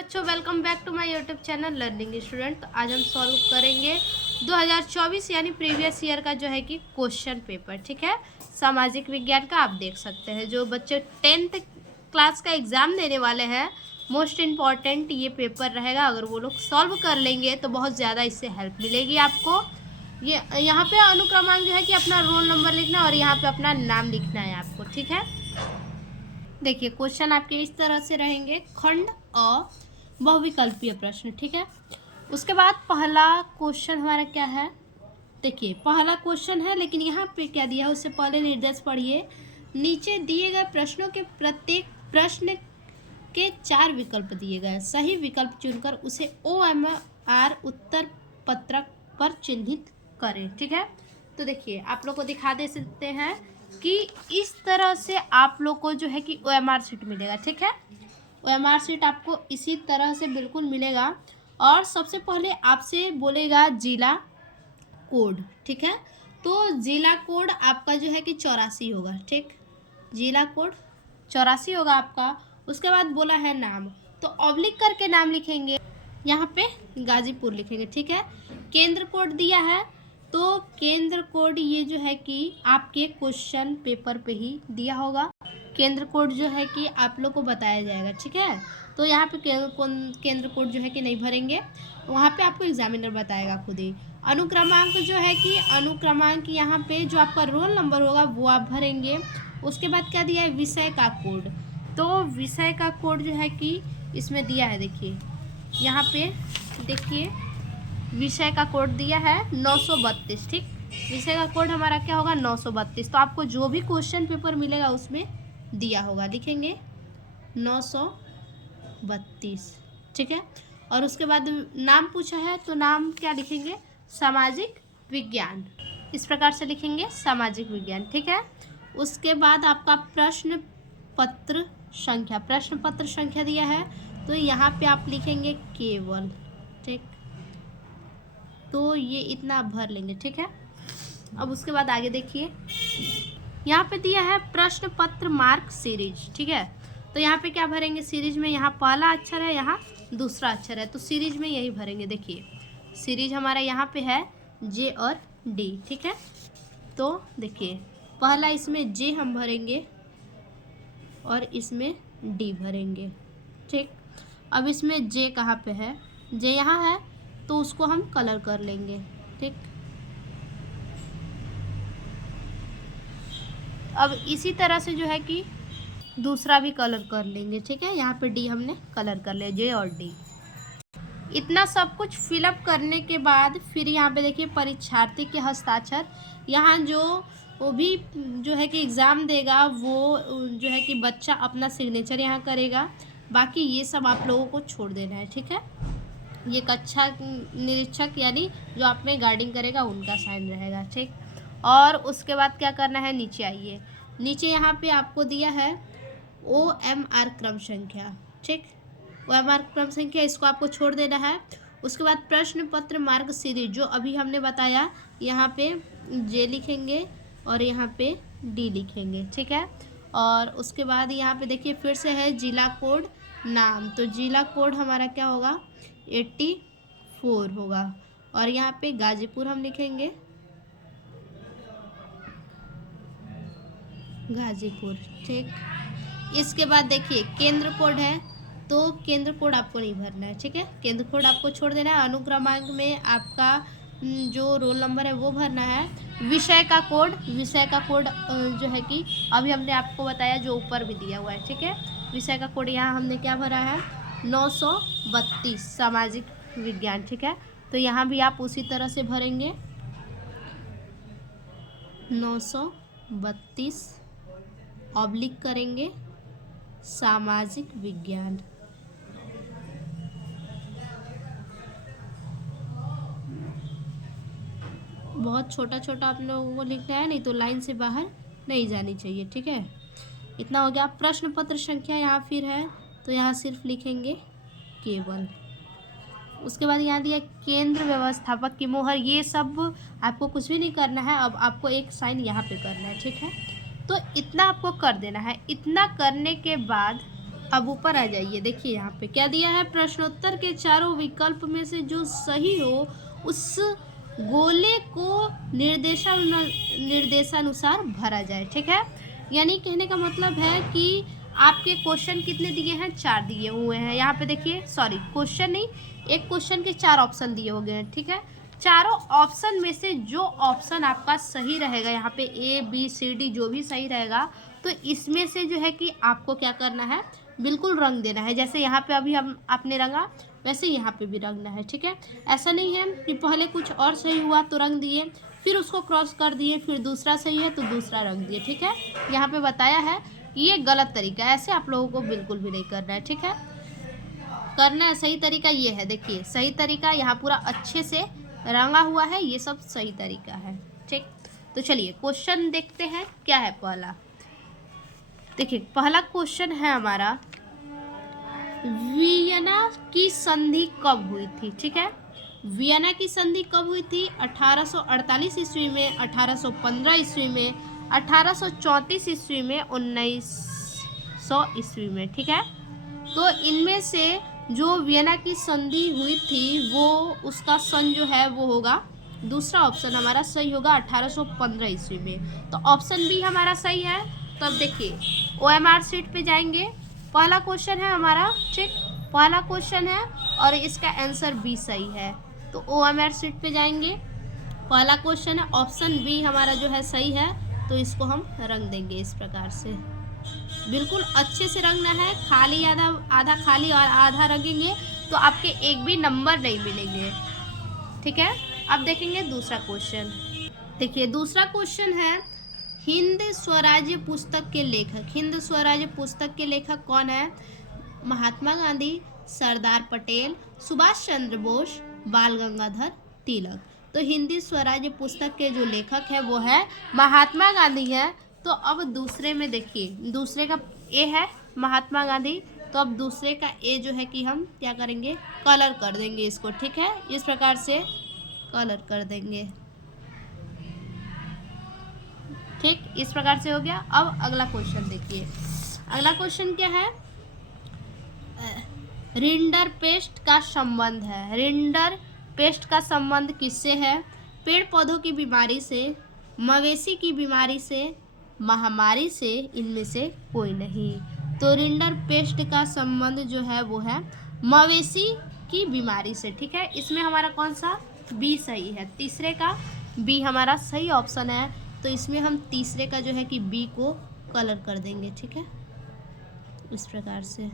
बच्चों, welcome back to my YouTube channel learning student. तो आज हम सॉल्व करेंगे 2024 यानी प्रीवियस ईयर का जो है कि क्वेश्चन पेपर। ठीक है, सामाजिक विज्ञान का आप देख सकते हैं। जो बच्चे 10th क्लास का एग्ज़ाम देने वाले हैं, मोस्ट इम्पॉर्टेंट ये पेपर रहेगा। अगर वो लोग सॉल्व कर लेंगे तो बहुत ज़्यादा इससे हेल्प मिलेगी आपको। ये यहाँ पे अनुक्रमांक जो है कि अपना रोल नंबर लिखना है और यहाँ पे अपना नाम लिखना है आपको। ठीक है, देखिए क्वेश्चन आपके इस तरह से रहेंगे, खंड अ बहुविकल्पीय प्रश्न। ठीक है, उसके बाद पहला क्वेश्चन हमारा क्या है, देखिए पहला क्वेश्चन है, लेकिन यहाँ पे क्या दिया है उससे पहले निर्देश पढ़िए। नीचे दिए गए प्रश्नों के प्रत्येक प्रश्न के 4 विकल्प दिए गए हैं। सही विकल्प चुनकर उसे OMR उत्तर पत्रक पर चिन्हित करें। ठीक है, तो देखिए आप लोग को दिखा दे सकते हैं कि इस तरह से आप लोग को जो है कि OMR शीट मिलेगा। ठीक है, OMR शीट आपको इसी तरह से बिल्कुल मिलेगा। और सबसे पहले आपसे बोलेगा जिला कोड। ठीक है, तो जिला कोड आपका जो है कि 84 होगा। ठीक, जिला कोड 84 होगा आपका। उसके बाद बोला है नाम, तो ऑब्लिक करके नाम लिखेंगे, यहाँ पे गाजीपुर लिखेंगे। ठीक है, केंद्र कोड दिया है, तो केंद्र कोड ये जो है कि आपके क्वेश्चन पेपर पे ही दिया होगा। केंद्र कोड जो है कि आप लोग को बताया जाएगा। ठीक है, तो यहाँ पे केंद्र कोड जो है कि नहीं भरेंगे, वहाँ पे आपको एग्जामिनर बताएगा खुद ही। अनुक्रमांक जो है कि अनुक्रमांक यहाँ पे जो आपका रोल नंबर होगा वो आप भरेंगे। उसके बाद क्या दिया है, विषय का कोड, तो विषय का कोड जो है कि इसमें दिया है, देखिए यहाँ पे देखिए विषय का कोड दिया है 932। ठीक, विषय का कोड हमारा क्या होगा 932। तो आपको जो भी क्वेश्चन पेपर मिलेगा उसमें दिया होगा, लिखेंगे 932। ठीक है, और उसके बाद नाम पूछा है तो नाम क्या लिखेंगे, सामाजिक विज्ञान, इस प्रकार से लिखेंगे सामाजिक विज्ञान। ठीक है, उसके बाद आपका प्रश्न पत्र संख्या दिया है, तो यहाँ पे आप लिखेंगे केवल। ठीक, तो ये इतना आप भर लेंगे। ठीक है, अब उसके बाद आगे देखिए, यहाँ पे दिया है प्रश्न पत्र मार्क सीरीज। ठीक है, तो यहाँ पे क्या भरेंगे, सीरीज में यहाँ पहला अक्षर है, यहाँ दूसरा अक्षर है, तो सीरीज में यही भरेंगे। देखिए सीरीज हमारा यहाँ पे है J और D। ठीक है, तो देखिए पहला इसमें J हम भरेंगे और इसमें D भरेंगे। ठीक, अब इसमें J कहाँ पे है, J यहाँ है, तो उसको हम कलर कर लेंगे। ठीक, अब इसी तरह से जो है कि दूसरा भी कलर कर लेंगे। ठीक है, यहाँ पे डी हमने कलर कर लिया, जे और डी। इतना सब कुछ फिलअप करने के बाद फिर यहाँ पे देखिए परीक्षार्थी के हस्ताक्षर। यहाँ जो वो भी जो है कि एग्ज़ाम देगा वो जो है कि बच्चा अपना सिग्नेचर यहाँ करेगा, बाकी ये सब आप लोगों को छोड़ देना है। ठीक है, ये कक्षा निरीक्षक यानी जो आप में गार्डिंग करेगा उनका साइन रहेगा। ठीक, और उसके बाद क्या करना है, नीचे आइए, नीचे यहाँ पे आपको दिया है OMR क्रम संख्या। ठीक, OMR क्रम संख्या इसको आपको छोड़ देना है। उसके बाद प्रश्न पत्र मार्ग सीरीज जो अभी हमने बताया, यहाँ पे J लिखेंगे और यहाँ पे D लिखेंगे। ठीक है, और उसके बाद यहाँ पे देखिए फिर से है जिला कोड नाम, तो जिला कोड हमारा क्या होगा 84 होगा, और यहाँ पे गाजीपुर हम लिखेंगे, गाजीपुर। ठीक, इसके बाद देखिए केंद्र कोड है, तो केंद्र कोड आपको नहीं भरना है। ठीक है, केंद्र कोड आपको छोड़ देना है। अनुक्रमांक में आपका जो रोल नंबर है वो भरना है। विषय का कोड जो है कि अभी हमने आपको बताया, जो ऊपर भी दिया हुआ है। ठीक है, विषय का कोड यहाँ हमने क्या भरा है 932 सामाजिक विज्ञान। ठीक है, तो यहाँ भी आप उसी तरह से भरेंगे 932 ऑब्लिक करेंगे सामाजिक विज्ञान। बहुत छोटा छोटा आप लोगों को लिखना है, नहीं तो लाइन से बाहर नहीं जानी चाहिए। ठीक है, इतना हो गया। प्रश्न पत्र संख्या यहाँ फिर है, तो यहाँ सिर्फ लिखेंगे केवल। उसके बाद यहाँ दिया केंद्र व्यवस्थापक की मोहर, ये सब आपको कुछ भी नहीं करना है, अब आपको एक साइन यहाँ पे करना है। ठीक है, तो इतना आपको कर देना है। इतना करने के बाद अब ऊपर आ जाइए, देखिए यहाँ पे क्या दिया है, प्रश्नोत्तर के चारों विकल्प में से जो सही हो उस गोले को निर्देशानुसार भरा जाए। ठीक है, यानी कहने का मतलब है कि आपके क्वेश्चन कितने दिए हैं, 4 दिए हुए हैं। यहाँ पे देखिए, सॉरी क्वेश्चन नहीं, एक क्वेश्चन के 4 ऑप्शन दिए हो गए हैं। ठीक है, चारों ऑप्शन में से जो ऑप्शन आपका सही रहेगा, यहाँ पे A B C D जो भी सही रहेगा, तो इसमें से जो है कि आपको क्या करना है, बिल्कुल रंग देना है। जैसे यहाँ पे अभी हम आपने रंगा, वैसे यहाँ पे भी रंगना है। ठीक है, ऐसा नहीं है कि पहले कुछ और सही हुआ तो रंग दिए, फिर उसको क्रॉस कर दिए, फिर दूसरा सही है तो दूसरा रंग दिए। ठीक है, यहाँ पे बताया है कि ये गलत तरीका है, ऐसे आप लोगों को बिल्कुल भी नहीं करना है। ठीक है, करना है सही तरीका ये है, देखिए सही तरीका यहाँ पूरा अच्छे से रंगा हुआ है, ये सब सही तरीका है। ठीक, तो चलिए क्वेश्चन देखते हैं क्या है पहला। देखिए पहला क्वेश्चन है हमारा, वियना की संधि कब हुई थी। ठीक है, वियना की संधि कब हुई थी, 1848 ईस्वी में, 1815 ईस्वी में, 1834 ईस्वी में, 1900 ईस्वी में। ठीक है, तो इनमें से जो वियना की संधि हुई थी वो उसका सन जो है वो होगा, दूसरा ऑप्शन हमारा सही होगा 1815 ईस्वी में। तो ऑप्शन बी हमारा सही है। तो अब देखिए OMR शीट पे जाएंगे, पहला क्वेश्चन है हमारा। ठीक, पहला क्वेश्चन है और इसका आंसर बी सही है। तो OMR शीट पे जाएंगे, पहला क्वेश्चन है, ऑप्शन बी हमारा जो है सही है। तो इसको हम रंग देंगे इस प्रकार से, बिल्कुल अच्छे से रंगना है, खाली आधा आधा खाली और आधा रंगेंगे तो आपके एक भी नंबर नहीं मिलेंगे। ठीक है, अब देखेंगे दूसरा क्वेश्चन। देखिए दूसरा क्वेश्चन है, हिंद स्वराज्य पुस्तक के लेखक, हिंद स्वराज्य पुस्तक के लेखक कौन है, महात्मा गांधी, सरदार पटेल, सुभाष चंद्र बोस, बाल गंगाधर तिलक। तो हिंदी स्वराज्य पुस्तक के जो लेखक है वो है महात्मा गांधी है। तो अब दूसरे में देखिए, दूसरे का ए है महात्मा गांधी, तो अब दूसरे का ए जो है कि हम क्या करेंगे, कलर कर देंगे इसको। ठीक है, इस प्रकार से कलर कर देंगे। ठीक, इस प्रकार से हो गया। अब अगला क्वेश्चन देखिए, अगला क्वेश्चन क्या है, रिंडरपेस्ट का संबंध है, रिंडरपेस्ट का संबंध किससे है, पेड़ पौधों की बीमारी से, मवेशी की बीमारी से, महामारी से, इनमें से कोई नहीं। तो रिंडरपेस्ट का संबंध जो है वो है मवेशी की बीमारी से। ठीक है, इसमें हमारा कौन सा, बी सही है, तीसरे का बी हमारा सही ऑप्शन है। तो इसमें हम तीसरे का जो है कि बी को कलर कर देंगे। ठीक है, इस प्रकार से,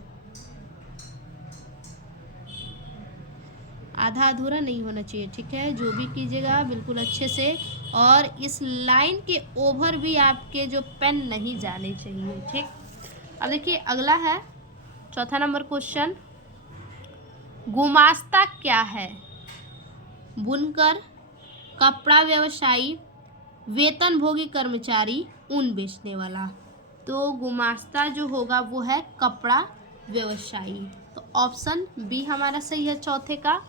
आधा अधूरा नहीं होना चाहिए। ठीक है, जो भी कीजिएगा बिल्कुल अच्छे से, और इस लाइन के ओवर भी आपके जो पेन नहीं जाने चाहिए। ठीक, अब देखिए अगला है चौथा नंबर क्वेश्चन, गुमास्ता क्या है, बुनकर, कपड़ा व्यवसायी, वेतनभोगी कर्मचारी, ऊन बेचने वाला। तो गुमास्ता जो होगा वो है कपड़ा व्यवसायी। तो ऑप्शन बी हमारा सही है चौथे का।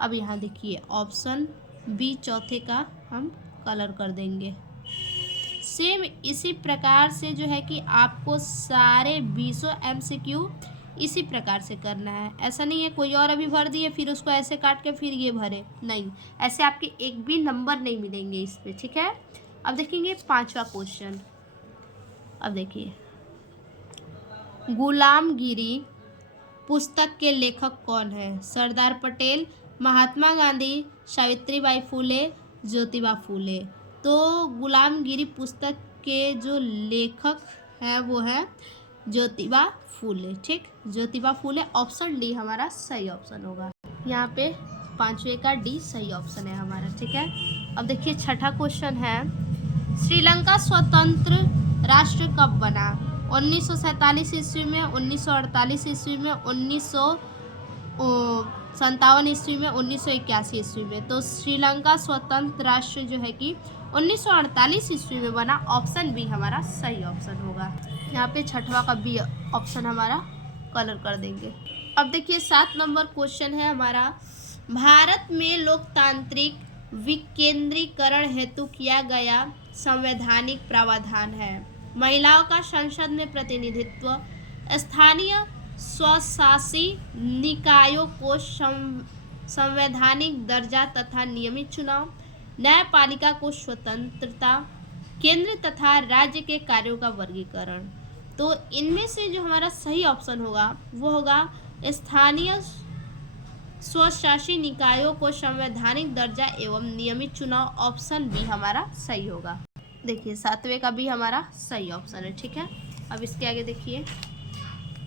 अब यहाँ देखिए ऑप्शन बी चौथे का हम कलर कर देंगे। सेम इसी प्रकार से जो है कि आपको सारे 20 MCQ इसी प्रकार से करना है। ऐसा नहीं है कोई और अभी भर दिए फिर उसको ऐसे काट के फिर ये भरे, नहीं, ऐसे आपके एक भी नंबर नहीं मिलेंगे इस पे। ठीक है, अब देखेंगे पांचवा क्वेश्चन। अब देखिए, गुलामगिरी पुस्तक के लेखक कौन है, सरदार पटेल, महात्मा गांधी, सावित्रीबाई फुले, ज्योतिबा फुले। तो गुलामगिरी पुस्तक के जो लेखक हैं वो है ज्योतिबा फुले। ठीक, ज्योतिबा फुले, ऑप्शन डी हमारा सही ऑप्शन होगा। यहाँ पे पांचवे का डी सही ऑप्शन है हमारा। ठीक है, अब देखिए छठा क्वेश्चन है, श्रीलंका स्वतंत्र राष्ट्र कब बना, 1947 ईस्वी में, 1948 ईस्वी में, 1957 ईस्वी में, 1981 ईस्वी में। तो श्रीलंका स्वतंत्र राष्ट्र जो है कि 1948 ईस्वी में बना, ऑप्शन बी हमारा सही ऑप्शन होगा। यहाँ पे छठवा का बी ऑप्शन हमारा कलर कर देंगे। अब देखिए 7 नंबर क्वेश्चन है हमारा, भारत में लोकतांत्रिक विकेंद्रीकरण हेतु किया गया संवैधानिक प्रावधान है, महिलाओं का संसद में प्रतिनिधित्व, स्थानीय स्वशासी निकायों को संवैधानिक दर्जा तथा नियमित चुनाव, न्यायपालिका को स्वतंत्रता, केंद्र तथा राज्य के कार्यों का वर्गीकरण। तो इनमें से जो हमारा सही ऑप्शन होगा वो होगा स्थानीय स्वशासी निकायों को संवैधानिक दर्जा एवं नियमित चुनाव, ऑप्शन बी हमारा सही होगा। देखिए 7वें का भी हमारा सही ऑप्शन है। ठीक है, अब इसके आगे देखिए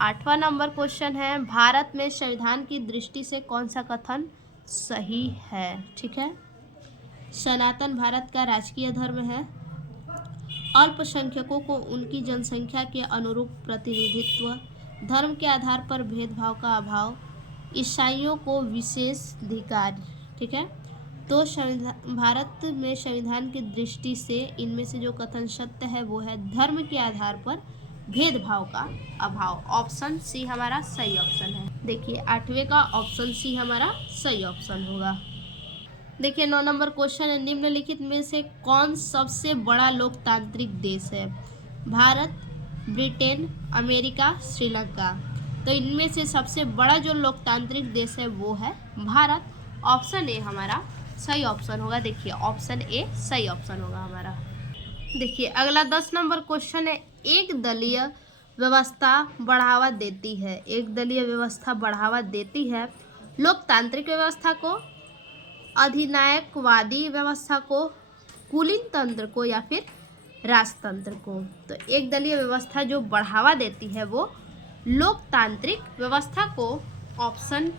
8वां नंबर क्वेश्चन है, भारत में संविधान की दृष्टि से कौन सा कथन सही है। ठीक है, सनातन भारत का राजकीय धर्म है, अल्पसंख्यकों को उनकी जनसंख्या के अनुरूप प्रतिनिधित्व, धर्म के आधार पर भेदभाव का अभाव, ईसाइयों को विशेष अधिकार। ठीक है, तो भारत में संविधान की दृष्टि से इनमें से जो कथन सत्य है वो है धर्म के आधार पर भेदभाव का अभाव, ऑप्शन सी हमारा सही ऑप्शन है। देखिए 8वें का ऑप्शन सी हमारा सही ऑप्शन होगा। देखिए 9 नंबर क्वेश्चन है, निम्नलिखित में से कौन सबसे बड़ा लोकतांत्रिक देश है। Bharat, Britain, America, Sri Lanka. तो इनमें से सबसे बड़ा जो लोकतांत्रिक देश है वो है भारत, ऑप्शन ए हमारा सही ऑप्शन होगा। देखिए ऑप्शन ए सही ऑप्शन होगा हमारा। देखिए अगला 10 नंबर क्वेश्चन है, एक दलीय व्यवस्था बढ़ावा देती है, एक दलीय व्यवस्था बढ़ावा देती है लोकतांत्रिक व्यवस्था को, अधिनायकवादी व्यवस्था को, कुलीन तंत्र को या फिर राजतंत्र को। तो एक दलीय व्यवस्था जो बढ़ावा देती है वो लोकतांत्रिक व्यवस्था को, ऑप्शन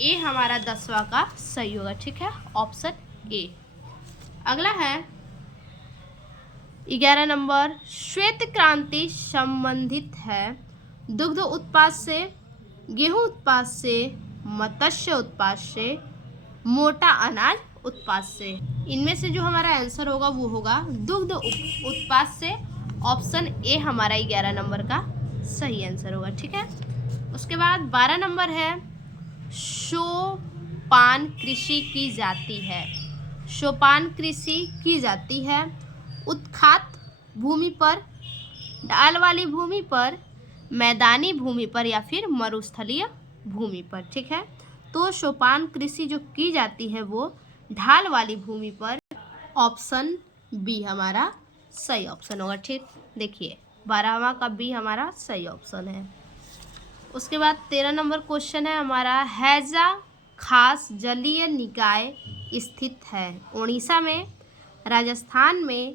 ए हमारा 10वां का सही होगा। ठीक है, ऑप्शन ए। अगला है 11 नंबर, श्वेत क्रांति संबंधित है दुग्ध उत्पाद से, गेहूं उत्पाद से, मत्स्य उत्पाद से, मोटा अनाज उत्पाद से। इनमें से जो हमारा आंसर होगा वो होगा दुग्ध उत्पाद से, ऑप्शन ए हमारा 11 नंबर का सही आंसर होगा। ठीक है, उसके बाद 12 नंबर है, सोपान कृषि की जाती है, सोपान कृषि की जाती है उत्खात भूमि पर, ढाल वाली भूमि पर, मैदानी भूमि पर या फिर मरुस्थलीय भूमि पर। ठीक है, तो सोपान कृषि जो की जाती है वो ढाल वाली भूमि पर, ऑप्शन बी हमारा सही ऑप्शन होगा। ठीक, देखिए 12वां का बी हमारा सही ऑप्शन है। उसके बाद 13 नंबर क्वेश्चन है हमारा, हैजा खास जलीय निकाय स्थित है उड़ीसा में, राजस्थान में,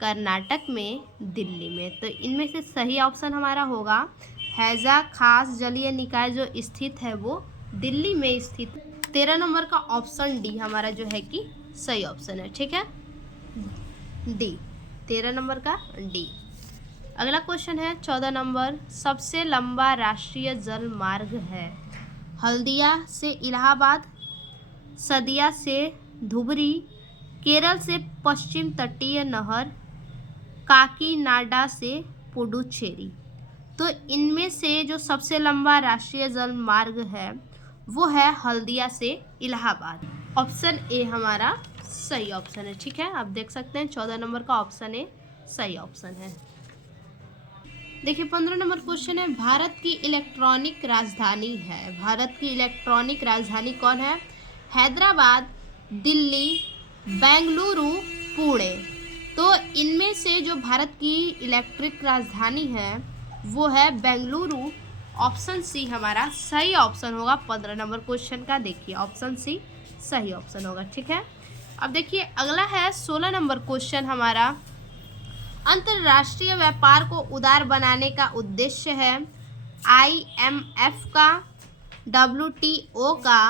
कर्नाटक में, दिल्ली में। तो इनमें से सही ऑप्शन हमारा होगा हैजा खास जलीय निकाय जो स्थित है वो दिल्ली में स्थित। 13 नंबर का ऑप्शन डी हमारा जो है कि सही ऑप्शन है। ठीक है, डी, 13 नंबर का डी। अगला क्वेश्चन है 14 नंबर, सबसे लंबा राष्ट्रीय जल मार्ग है, हल्दिया से इलाहाबाद, सदिया से धुबरी, केरल से पश्चिम तटीय नहर, काकीनाडा से पुडुचेरी। तो इनमें से जो सबसे लंबा राष्ट्रीय जल मार्ग है वो है हल्दिया से इलाहाबाद, ऑप्शन ए हमारा सही ऑप्शन है। ठीक है, आप देख सकते हैं 14 नंबर का ऑप्शन ए सही ऑप्शन है। देखिए 15 नंबर क्वेश्चन है, भारत की इलेक्ट्रॉनिक राजधानी है, भारत की इलेक्ट्रॉनिक राजधानी कौन है। हैदराबाद, दिल्ली, बेंगलुरु, पुणे। तो इनमें से जो भारत की इलेक्ट्रिक राजधानी है वो है बेंगलुरु, ऑप्शन सी हमारा सही ऑप्शन होगा 15 नंबर क्वेश्चन का। देखिए ऑप्शन सी सही ऑप्शन होगा। ठीक है, अब देखिए अगला है 16 नंबर क्वेश्चन हमारा, अंतर्राष्ट्रीय व्यापार को उदार बनाने का उद्देश्य है IMF का, WTO का,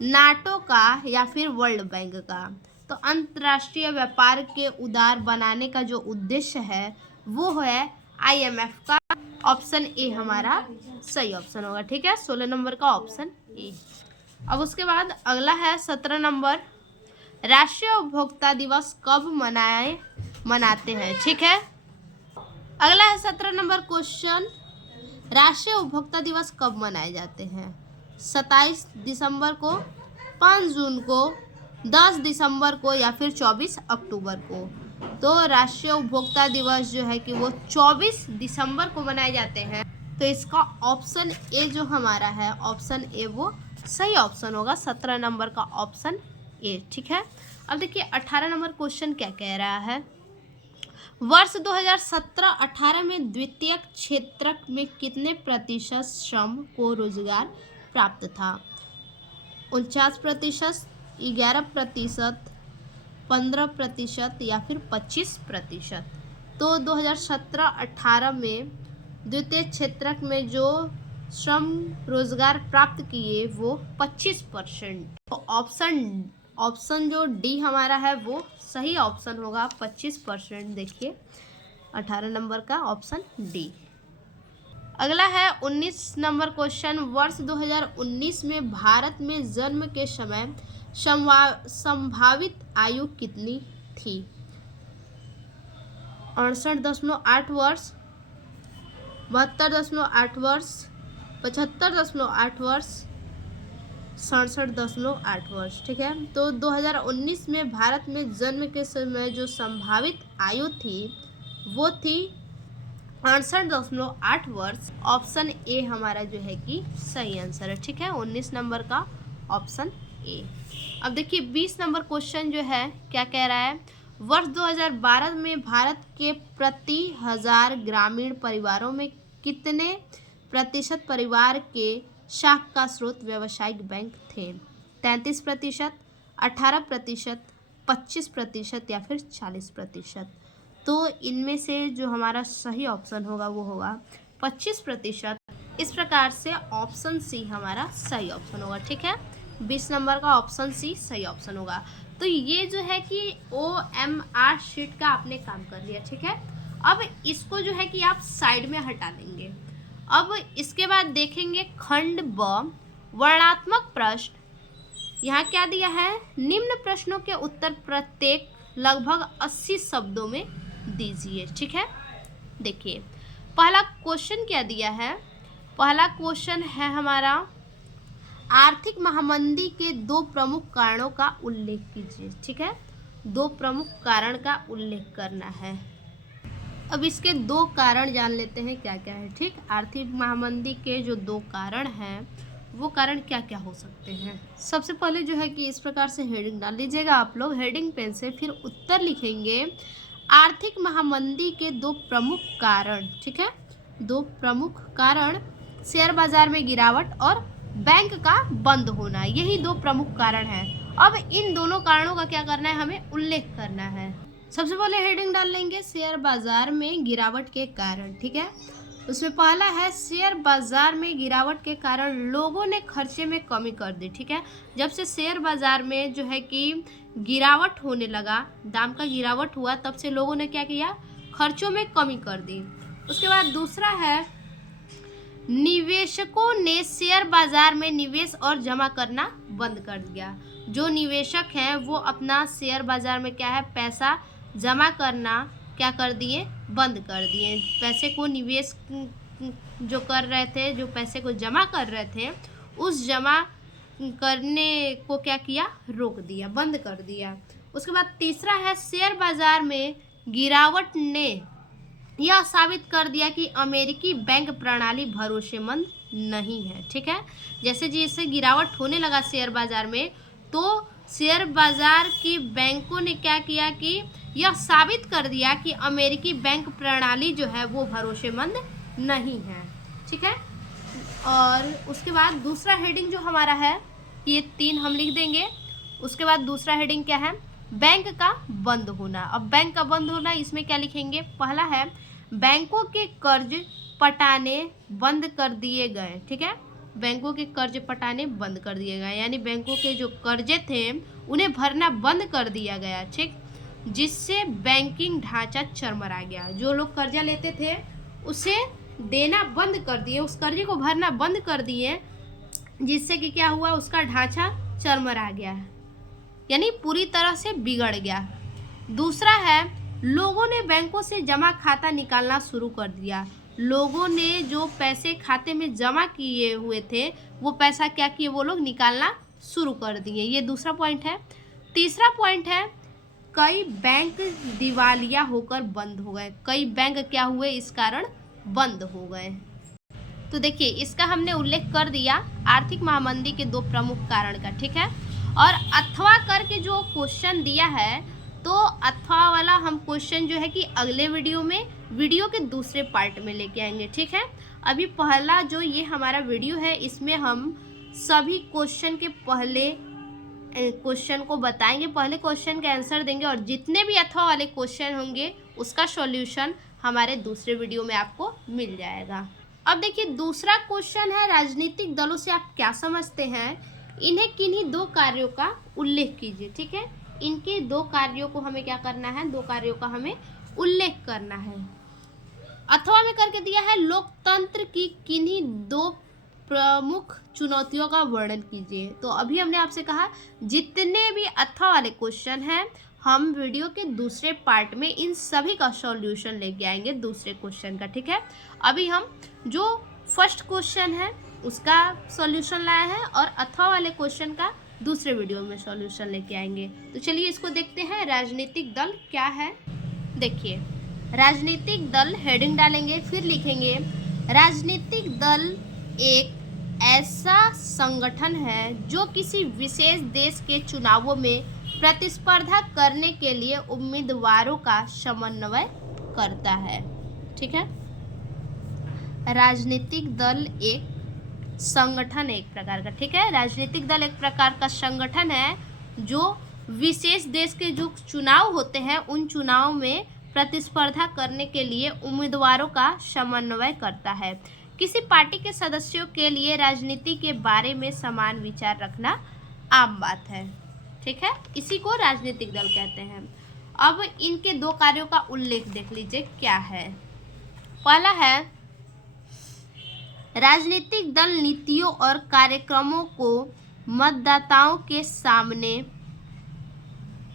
नाटो का या फिर वर्ल्ड बैंक का। तो अंतर्राष्ट्रीय व्यापार के उदार बनाने का जो उद्देश्य है वो है IMF का, ऑप्शन ए हमारा सही ऑप्शन होगा। ठीक है, 16 नंबर का ऑप्शन ए। अब उसके बाद अगला है 17 नंबर, राष्ट्रीय उपभोक्ता दिवस कब मनाते हैं। ठीक है, अगला है 17 नंबर क्वेश्चन, राष्ट्रीय उपभोक्ता दिवस कब मनाए जाते हैं। 27 दिसंबर को, 5 जून को, 10 दिसंबर को या फिर 24 अक्टूबर को। तो राष्ट्रीय उपभोक्ता दिवस जो है कि वो 24 दिसंबर को मनाए जाते हैं। तो इसका ऑप्शन ए जो हमारा है, ऑप्शन ए वो सही ऑप्शन होगा, 17 नंबर का ऑप्शन ए। ठीक है, अब देखिए 18 नंबर क्वेश्चन क्या कह रहा है। वर्ष 2017-18 में द्वितीयक क्षेत्र में कितने प्रतिशत श्रम को रोजगार प्राप्त था? 49%, 11%, 15% या फिर 25%। तो 2017-18 में द्वितीय क्षेत्र में जो श्रम रोजगार प्राप्त किए वो 25%। तो ऑप्शन जो डी हमारा है वो सही ऑप्शन होगा, 25%। देखिए 18 नंबर का ऑप्शन डी। अगला है 19 नंबर क्वेश्चन। वर्ष 2019 में भारत में जन्म के समय संभावित आयु कितनी थी? 68.8 वर्ष, 72.8 वर्ष, 75.8 वर्ष, 67.8 वर्ष। ठीक है, तो 2019 में भारत में जन्म के समय जो संभावित आयु थी वो थी 68.8 वर्ष। ऑप्शन ए हमारा जो है कि सही आंसर है। ठीक है, 19 नंबर का ऑप्शन ए। अब देखिए 20 नंबर क्वेश्चन जो है क्या कह रहा है। वर्ष 2012 में भारत के प्रति 1000 ग्रामीण परिवारों में कितने प्रतिशत परिवार के शाख का स्रोत व्यावसायिक बैंक थे? 33%, 18%, 25% या फिर 40%। तो इनमें से जो हमारा सही ऑप्शन होगा वो होगा 25%। इस प्रकार से ऑप्शन सी हमारा सही ऑप्शन होगा। ठीक है, 20 नंबर का ऑप्शन सी सही ऑप्शन होगा। तो ये जो है कि OMR शीट का आपने काम कर लिया। ठीक है, अब इसको जो है कि आप साइड में हटा देंगे। अब इसके बाद देखेंगे खंड ब, वर्णात्मक प्रश्न। यहाँ क्या दिया है, निम्न प्रश्नों के उत्तर प्रत्येक लगभग 80 शब्दों में दीजिए। ठीक है, देखिए पहला क्वेश्चन क्या दिया है। पहला क्वेश्चन है हमारा, आर्थिक महामंदी के 2 प्रमुख कारणों का उल्लेख कीजिए। ठीक है, 2 प्रमुख कारण का उल्लेख करना है। अब इसके 2 कारण जान लेते हैं क्या क्या है। ठीक, आर्थिक महामंदी के जो 2 कारण हैं वो कारण क्या क्या हो सकते हैं। सबसे पहले जो है कि इस प्रकार से हेडिंग डाल लीजिएगा आप लोग हेडिंग पेन से, फिर उत्तर लिखेंगे आर्थिक महामंदी के 2 प्रमुख कारण। ठीक है, 2 प्रमुख कारण, शेयर बाजार में गिरावट और बैंक का बंद होना, यही 2 प्रमुख कारण हैं। अब इन दोनों कारणों का क्या करना है, हमें उल्लेख करना है। सबसे पहले हेडिंग डाल लेंगे शेयर बाजार में गिरावट के कारण। ठीक है, उसमें पहला है शेयर बाजार में गिरावट के कारण लोगों ने खर्चे में कमी कर दी। ठीक है, जब से शेयर बाजार में जो है कि गिरावट होने लगा, दाम का गिरावट हुआ, तब से लोगों ने क्या किया, खर्चों में कमी कर दी। उसके बाद दूसरा है निवेशकों ने शेयर बाजार में निवेश और जमा करना बंद कर दिया। जो निवेशक हैं वो अपना शेयर बाजार में क्या है, पैसा जमा करना क्या कर दिए, बंद कर दिए। पैसे को निवेश जो कर रहे थे, जो पैसे को जमा कर रहे थे, उस जमा करने को क्या किया, रोक दिया, बंद कर दिया। उसके बाद तीसरा है शेयर बाजार में गिरावट ने यह साबित कर दिया कि अमेरिकी बैंक प्रणाली भरोसेमंद नहीं है। ठीक है, जैसे जैसे गिरावट होने लगा शेयर बाजार में, तो शेयर बाजार की बैंकों ने क्या किया कि यह साबित कर दिया कि अमेरिकी बैंक प्रणाली जो है वो भरोसेमंद नहीं है। ठीक है, और उसके बाद दूसरा हेडिंग जो हमारा है, ये 3 हम लिख देंगे। उसके बाद दूसरा हेडिंग क्या है, बैंक का बंद होना। अब बैंक का बंद होना, इसमें क्या लिखेंगे, पहला है बैंकों के कर्ज पटाने बंद कर दिए गए। ठीक है, बैंकों के कर्ज पटाने बंद कर दिए गए, यानी बैंकों के जो कर्जे थे उन्हें भरना बंद कर दिया गया। ठीक, जिससे बैंकिंग ढांचा चरमरा गया। जो लोग कर्जा लेते थे उसे देना बंद कर दिए, उस कर्जे को भरना बंद कर दिए, जिससे कि क्या हुआ, उसका ढांचा चरमरा गया, यानी पूरी तरह से बिगड़ गया। दूसरा है लोगों ने बैंकों से जमा खाता निकालना शुरू कर दिया। लोगों ने जो पैसे खाते में जमा किए हुए थे वो पैसा क्या किए, वो लोग निकालना शुरू कर दिए। ये दूसरा पॉइंट है। तीसरा पॉइंट है कई बैंक दिवालिया होकर बंद हो गए। कई बैंक क्या हुए, इस कारण बंद हो गए। तो देखिए इसका हमने उल्लेख कर दिया आर्थिक महामंदी के 2 प्रमुख कारण का, ठीक है। और अथवा करके जो क्वेश्चन दिया है, तो अथवा वाला हम क्वेश्चन जो है कि अगले वीडियो के दूसरे पार्ट में लेके आएंगे, ठीक है। अभी पहला जो ये हमारा वीडियो है, इसमें हम सभी क्वेश्चन के पहले क्वेश्चन को बताएंगे, पहले क्वेश्चन का आंसर देंगे, और जितने भी अथवा वाले क्वेश्चन होंगे उसका सॉल्यूशन हमारे दूसरे वीडियो में आपको मिल जाएगा। अब देखिए दूसरा क्वेश्चन है, राजनीतिक दलों से आप क्या समझते हैं? इन्हें किन्हीं 2 कार्यों का उल्लेख कीजिए, ठीक है। इनके 2 कार्यों को हमें क्या करना है, 2 कार्यों का हमें उल्लेख करना है। अथवा में करके दिया है, लोकतंत्र की किन्हीं 2 प्रमुख चुनौतियों का वर्णन कीजिए। तो अभी हमने आपसे कहा जितने भी अथवा वाले क्वेश्चन हैं, हम वीडियो के दूसरे पार्ट में इन सभी का सॉल्यूशन लेके आएंगे दूसरे क्वेश्चन का, ठीक है। अभी हम जो फर्स्ट क्वेश्चन है उसका सॉल्यूशन लाए हैं, और अथवा वाले क्वेश्चन का दूसरे वीडियो में सॉल्यूशन लेके आएंगे। तो चलिए इसको देखते हैं, राजनीतिक दल क्या है। देखिए राजनीतिक दल हेडिंग डालेंगे, फिर लिखेंगे राजनीतिक दल एक ऐसा संगठन है जो किसी विशेष देश के चुनावों में प्रतिस्पर्धा करने के लिए उम्मीदवारों का समन्वय करता है, ठीक है। राजनीतिक दल एक संगठन है एक प्रकार का, ठीक है। राजनीतिक दल एक प्रकार का संगठन है जो विशेष देश के जो चुनाव होते हैं उन चुनाव में प्रतिस्पर्धा करने के लिए उम्मीदवारों का समन्वय करता है। किसी पार्टी के सदस्यों के लिए राजनीति के बारे में समान विचार रखना आम बात है, ठीक है। इसी को राजनीतिक दल कहते हैं। अब इनके 2 कार्यों का उल्लेख देख लीजिए क्या है। पहला है, राजनीतिक दल नीतियों और कार्यक्रमों को मतदाताओं के सामने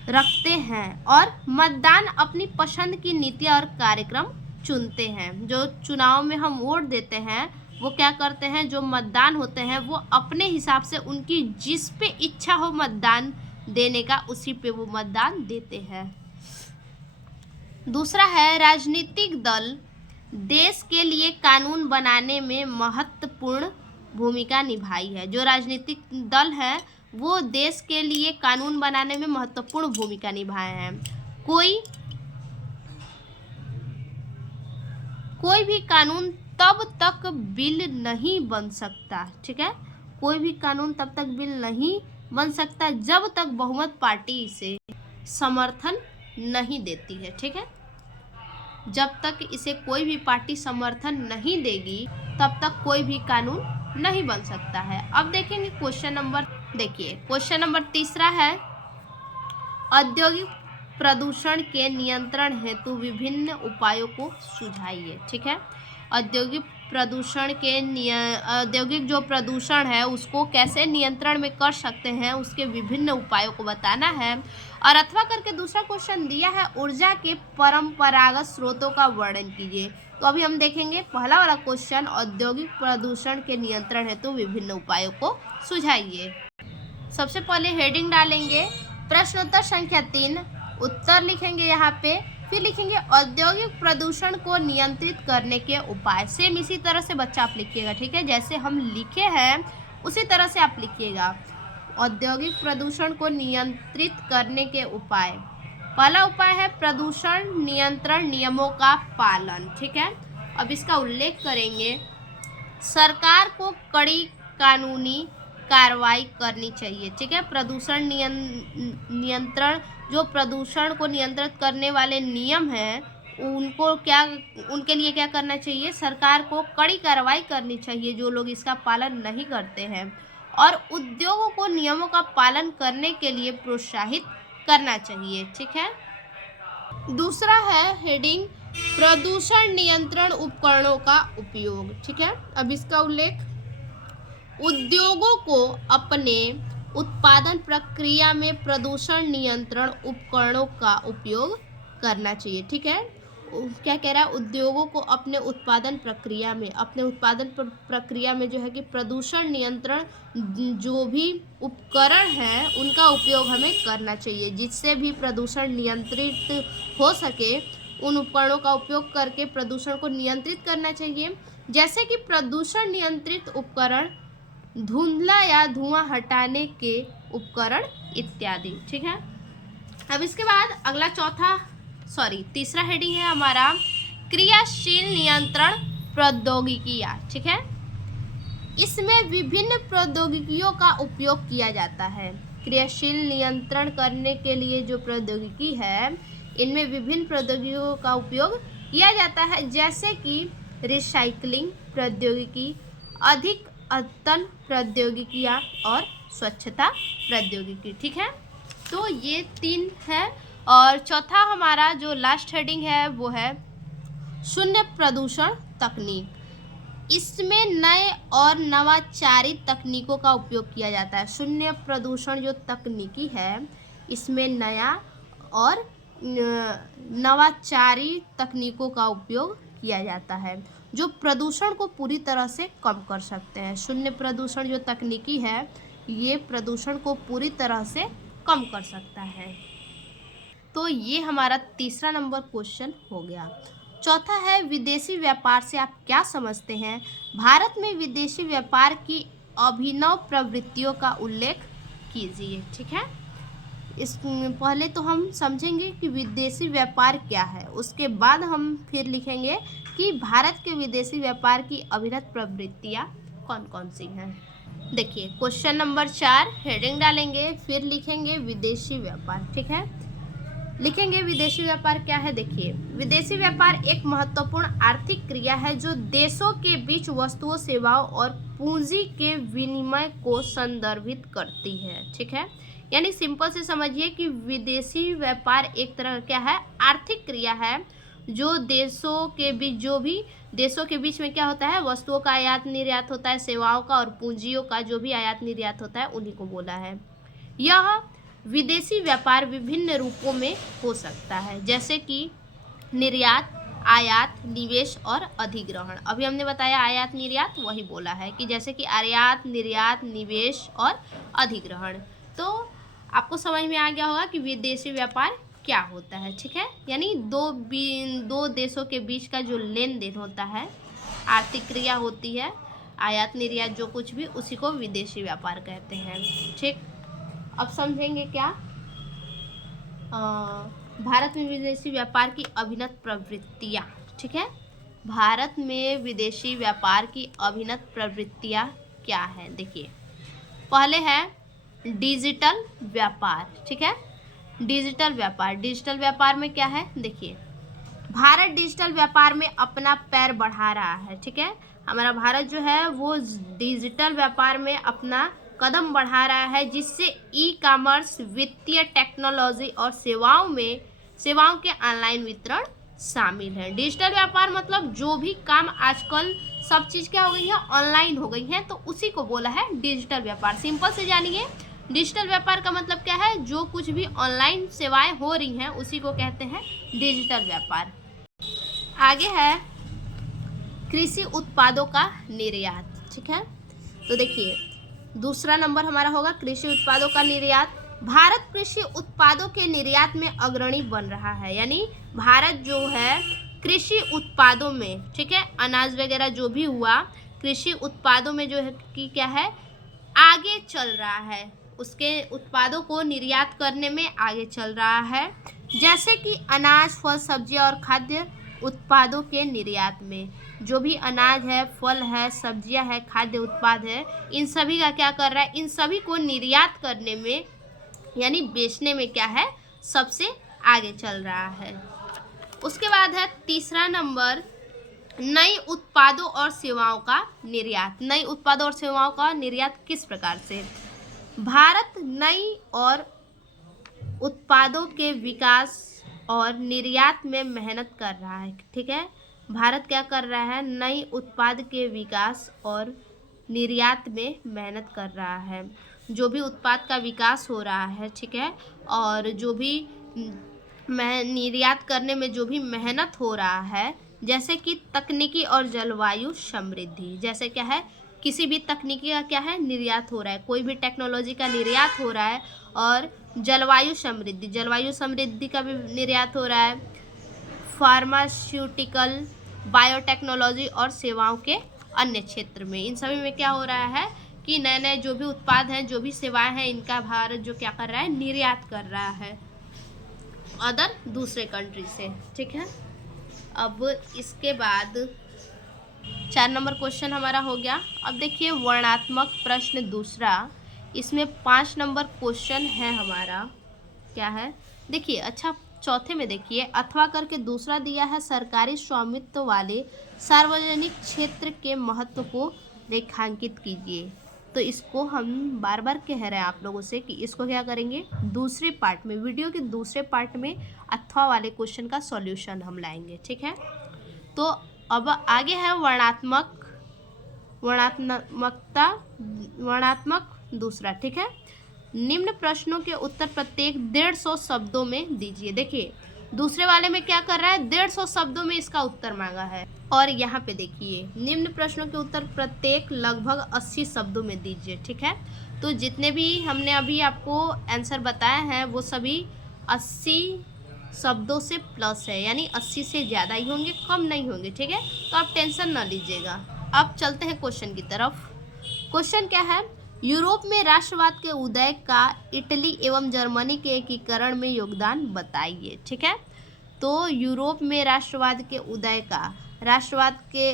रखते हैं और मतदान अपनी पसंद की नीतियां और कार्यक्रम चुनते हैं। जो चुनाव में हम वोट देते हैं वो क्या करते हैं, जो मतदान होते हैं वो अपने हिसाब से उनकी जिस पे इच्छा हो मतदान देने का उसी पे वो मतदान देते हैं। दूसरा है, राजनीतिक दल देश के लिए कानून बनाने में महत्वपूर्ण भूमिका निभाई है। जो राजनीतिक दल है वो देश के लिए कानून बनाने में महत्वपूर्ण भूमिका निभाए हैं। कोई भी कानून तब तक बिल नहीं बन सकता, ठीक है। कोई भी कानून तब तक बिल नहीं बन सकता जब तक बहुमत पार्टी इसे समर्थन नहीं देती है, ठीक है। जब तक इसे कोई भी पार्टी समर्थन नहीं देगी तब तक कोई भी कानून नहीं बन सकता है। अब देखेंगे क्वेश्चन नंबर, देखिए क्वेश्चन नंबर 3 है, औद्योगिक प्रदूषण के नियंत्रण हेतु विभिन्न उपायों को सुझाइए, ठीक है। औद्योगिक जो प्रदूषण है उसको कैसे नियंत्रण में कर सकते हैं उसके विभिन्न उपायों को बताना है। और अथवा करके दूसरा क्वेश्चन दिया है, ऊर्जा के परंपरागत स्रोतों का वर्णन कीजिए। तो अभी हम देखेंगे पहला वाला क्वेश्चन, औद्योगिक प्रदूषण के नियंत्रण हेतु विभिन्न उपायों को सुझाइए। सबसे पहले हेडिंग डालेंगे प्रश्नोत्तर संख्या 3, उत्तर लिखेंगे यहाँ पे, फिर लिखेंगे औद्योगिक प्रदूषण को नियंत्रित करने के उपाय। सेम इसी तरह से बच्चा आप लिखिएगा, ठीक है। जैसे हम लिखे हैं उसी तरह से आप लिखिएगा। औद्योगिक प्रदूषण को नियंत्रित करने के उपाय, पहला उपाय है प्रदूषण नियंत्रण नियमों का पालन, ठीक है। अब इसका उल्लेख करेंगे, सरकार को कड़ी कानूनी कार्रवाई करनी चाहिए, ठीक है। प्रदूषण नियंत्रण, जो प्रदूषण को नियंत्रित करने वाले नियम हैं उनके लिए क्या करना चाहिए, सरकार को कड़ी कार्रवाई करनी चाहिए जो लोग इसका पालन नहीं करते हैं, और उद्योगों को नियमों का पालन करने के लिए प्रोत्साहित करना चाहिए, ठीक है। दूसरा है हेडिंग प्रदूषण नियंत्रण उपकरणों का उपयोग, ठीक है। अब इसका उल्लेख, उद्योगों को अपने उत्पादन प्रक्रिया में प्रदूषण नियंत्रण उपकरणों का उपयोग करना चाहिए, ठीक है। क्या कह रहा है, उद्योगों को अपने उत्पादन प्रक्रिया में जो है कि प्रदूषण नियंत्रण जो भी उपकरण हैं उनका उपयोग हमें करना चाहिए, जिससे भी प्रदूषण नियंत्रित हो सके उन उपकरणों का उपयोग करके प्रदूषण को नियंत्रित करना चाहिए। जैसे कि प्रदूषण नियंत्रित उपकरण, धुंधला या धुआं हटाने के उपकरण इत्यादि। ठीक है, अब इसके बाद अगला तीसरा हेडिंग है हमारा क्रियाशील नियंत्रण प्रौद्योगिकियां। ठीक है, इसमें विभिन्न प्रौद्योगिकियों का उपयोग किया जाता है। क्रियाशील नियंत्रण करने के लिए जो प्रौद्योगिकी है, इनमें विभिन्न प्रौद्योगिकियों का उपयोग किया जाता है, जैसे कि रिसाइकलिंग प्रौद्योगिकी, अधिक अद्यतन प्रौद्योगिकियां और स्वच्छता प्रौद्योगिकी। ठीक है, तो ये 3 है। और चौथा हमारा जो लास्ट हेडिंग है वो है शून्य प्रदूषण तकनीक। इसमें नए और नवाचारी तकनीकों का उपयोग किया जाता है। शून्य प्रदूषण जो तकनीकी है, इसमें नया और नवाचारी तकनीकों का उपयोग किया जाता है, जो प्रदूषण को पूरी तरह से कम कर सकते हैं। शून्य प्रदूषण जो तकनीकी है, ये प्रदूषण को पूरी तरह से कम कर सकता है। तो ये हमारा तीसरा नंबर क्वेश्चन हो गया। चौथा है विदेशी व्यापार से आप क्या समझते हैं? भारत में विदेशी व्यापार की अभिनव प्रवृत्तियों का उल्लेख कीजिए। ठीक है, इस पहले तो हम समझेंगे कि विदेशी व्यापार क्या है, उसके बाद हम फिर लिखेंगे कि भारत के विदेशी व्यापार की अभिनव प्रवृत्तियाँ कौन कौन सी हैं। देखिए, क्वेश्चन नंबर 4 हेडिंग डालेंगे, फिर लिखेंगे विदेशी व्यापार। ठीक है, लिखेंगे विदेशी व्यापार क्या है। देखिए, विदेशी व्यापार एक महत्वपूर्ण आर्थिक क्रिया है जो देशों के बीच वस्तुओं, सेवाओं और पूंजी के विनिमय को संदर्भित करती है। ठीक है, यानी सिंपल से समझिए कि विदेशी व्यापार एक तरह का क्या है, आर्थिक क्रिया है जो देशों के बीच, जो भी देशों के बीच में क्या होता है, वस्तुओं का आयात निर्यात होता है, सेवाओं का और पूंजियों का जो भी आयात निर्यात होता है, उन्हीं को बोला है। यह विदेशी व्यापार विभिन्न रूपों में हो सकता है, जैसे कि निर्यात, आयात, निवेश और अधिग्रहण। अभी हमने बताया आयात निर्यात, वही बोला है कि जैसे कि आयात, निर्यात, निवेश और अधिग्रहण। तो आपको समझ में आ गया होगा कि विदेशी व्यापार क्या होता है। ठीक है, यानी दो देशों के बीच का जो लेन देन होता है, आर्थिक क्रिया होती है, आयात निर्यात जो कुछ भी, उसी को विदेशी व्यापार कहते हैं। ठीक, अब समझेंगे क्या, भारत में विदेशी व्यापार की अभिनव प्रवृत्तियाँ। ठीक है, भारत में विदेशी व्यापार की अभिनव प्रवृत्तियाँ क्या है। देखिए, पहले है डिजिटल व्यापार। ठीक है, डिजिटल व्यापार में क्या है, देखिए, भारत डिजिटल व्यापार में अपना पैर बढ़ा रहा है। ठीक है, हमारा भारत जो है वो डिजिटल व्यापार में अपना कदम बढ़ा रहा है, जिससे ई कॉमर्स, वित्तीय टेक्नोलॉजी और सेवाओं के ऑनलाइन वितरण शामिल है। डिजिटल व्यापार मतलब जो भी काम आजकल सब चीज़ क्या हो गई है, ऑनलाइन हो गई है, तो उसी को बोला है डिजिटल व्यापार। सिंपल से जानिए, डिजिटल व्यापार का मतलब क्या है, जो कुछ भी ऑनलाइन सेवाएं हो रही हैं उसी को कहते हैं डिजिटल व्यापार। आगे है कृषि उत्पादों का निर्यात। ठीक है, तो देखिए, दूसरा नंबर हमारा होगा कृषि उत्पादों का निर्यात। भारत कृषि उत्पादों के निर्यात में अग्रणी बन रहा है, यानी भारत जो है कृषि उत्पादों में, ठीक है, अनाज वगैरह जो भी हुआ, कृषि उत्पादों में जो है कि क्या है, आगे चल रहा है, उसके उत्पादों को निर्यात करने में आगे चल रहा है। जैसे कि अनाज, फल, सब्जियां और खाद्य उत्पादों के निर्यात में, जो भी अनाज है, फल है, सब्जियां है, खाद्य उत्पाद है, इन सभी का क्या कर रहा है, इन सभी को निर्यात करने में यानी बेचने में क्या है, सबसे आगे चल रहा है। उसके बाद है तीसरा नंबर नई उत्पादों और सेवाओं का निर्यात। नई उत्पादों और सेवाओं का निर्यात किस प्रकार से, भारत नई और उत्पादों के विकास और निर्यात में मेहनत कर रहा है। ठीक है, भारत क्या कर रहा है, नई उत्पाद के विकास और निर्यात में मेहनत कर रहा है। जो भी उत्पाद का विकास हो रहा है, ठीक है, और जो भी निर्यात करने में जो भी मेहनत हो रहा है, जैसे कि तकनीकी और जलवायु समृद्धि, जैसे क्या है, किसी भी तकनीकी का क्या है, निर्यात हो रहा है, कोई भी टेक्नोलॉजी का निर्यात हो रहा है, और जलवायु समृद्धि का भी निर्यात हो रहा है, फार्मास्यूटिकल बायोटेक्नोलॉजी और सेवाओं के अन्य क्षेत्र में। इन सभी में क्या हो रहा है कि नए नए जो भी उत्पाद हैं, जो भी सेवाएं हैं, इनका भारत जो क्या कर रहा है, निर्यात कर रहा है अदर दूसरे कंट्री से। ठीक है, अब इसके बाद 4 नंबर क्वेश्चन हमारा हो गया। अब देखिए वर्णनात्मक प्रश्न दूसरा, इसमें 5 नंबर क्वेश्चन है हमारा। क्या है देखिए, अच्छा चौथे में देखिए, अथवा करके दूसरा दिया है सरकारी स्वामित्व वाले सार्वजनिक क्षेत्र के महत्व को रेखांकित कीजिए। तो इसको हम बार बार कह रहे हैं आप लोगों से कि इसको क्या करेंगे, दूसरे पार्ट में, वीडियो के दूसरे पार्ट में अथवा वाले क्वेश्चन का सॉल्यूशन हम लाएंगे। ठीक है, तो अब आगे है वर्णनात्मक दूसरा। ठीक है, निम्न प्रश्नों के उत्तर प्रत्येक 150 शब्दों में दीजिए। देखिए दूसरे वाले में क्या कर रहा है, 150 शब्दों में इसका उत्तर मांगा है, और यहाँ पे देखिए निम्न प्रश्नों के उत्तर प्रत्येक लगभग 80 शब्दों में दीजिए। ठीक है, तो जितने भी हमने अभी आपको आंसर बताए हैं वो सभी 80 शब्दों से प्लस है, यानी 80 से ज़्यादा ही होंगे, कम नहीं होंगे। ठीक है, तो आप टेंशन ना लीजिएगा। अब चलते हैं क्वेश्चन की तरफ। क्वेश्चन क्या है, यूरोप में राष्ट्रवाद के उदय का इटली एवं जर्मनी के एकीकरण में योगदान बताइए। ठीक है, तो यूरोप में राष्ट्रवाद के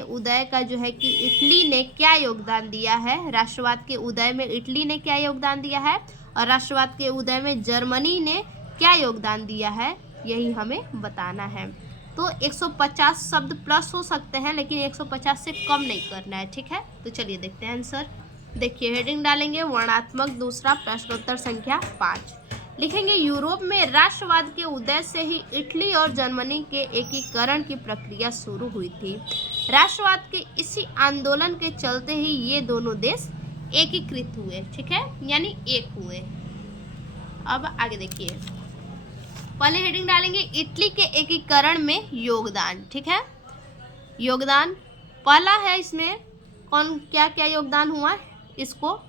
उदय का जो है कि इटली ने क्या योगदान दिया है, राष्ट्रवाद के उदय में इटली ने क्या योगदान दिया है, और राष्ट्रवाद के उदय में जर्मनी ने क्या योगदान दिया है, यही हमें बताना है। तो 150 शब्द प्लस हो सकते हैं, लेकिन 150 से कम नहीं करना है। ठीक है, तो चलिए देखते हैं आंसर। देखिए हेडिंग डालेंगे वर्णनात्मक दूसरा प्रश्नोत्तर संख्या 5। लिखेंगे यूरोप में राष्ट्रवाद के उदय से ही इटली और जर्मनी के एकीकरण की प्रक्रिया शुरू हुई थी। राष्ट्रवाद के इसी आंदोलन के चलते ही ये दोनों देश एकीकृत हुए। ठीक है, यानी एक हुए। अब आगे देखिए, पहले हेडिंग डालेंगे इटली के एकीकरण में योगदान। ठीक है, योगदान पहला है, इसमें कौन क्या क्या योगदान हुआ, इसको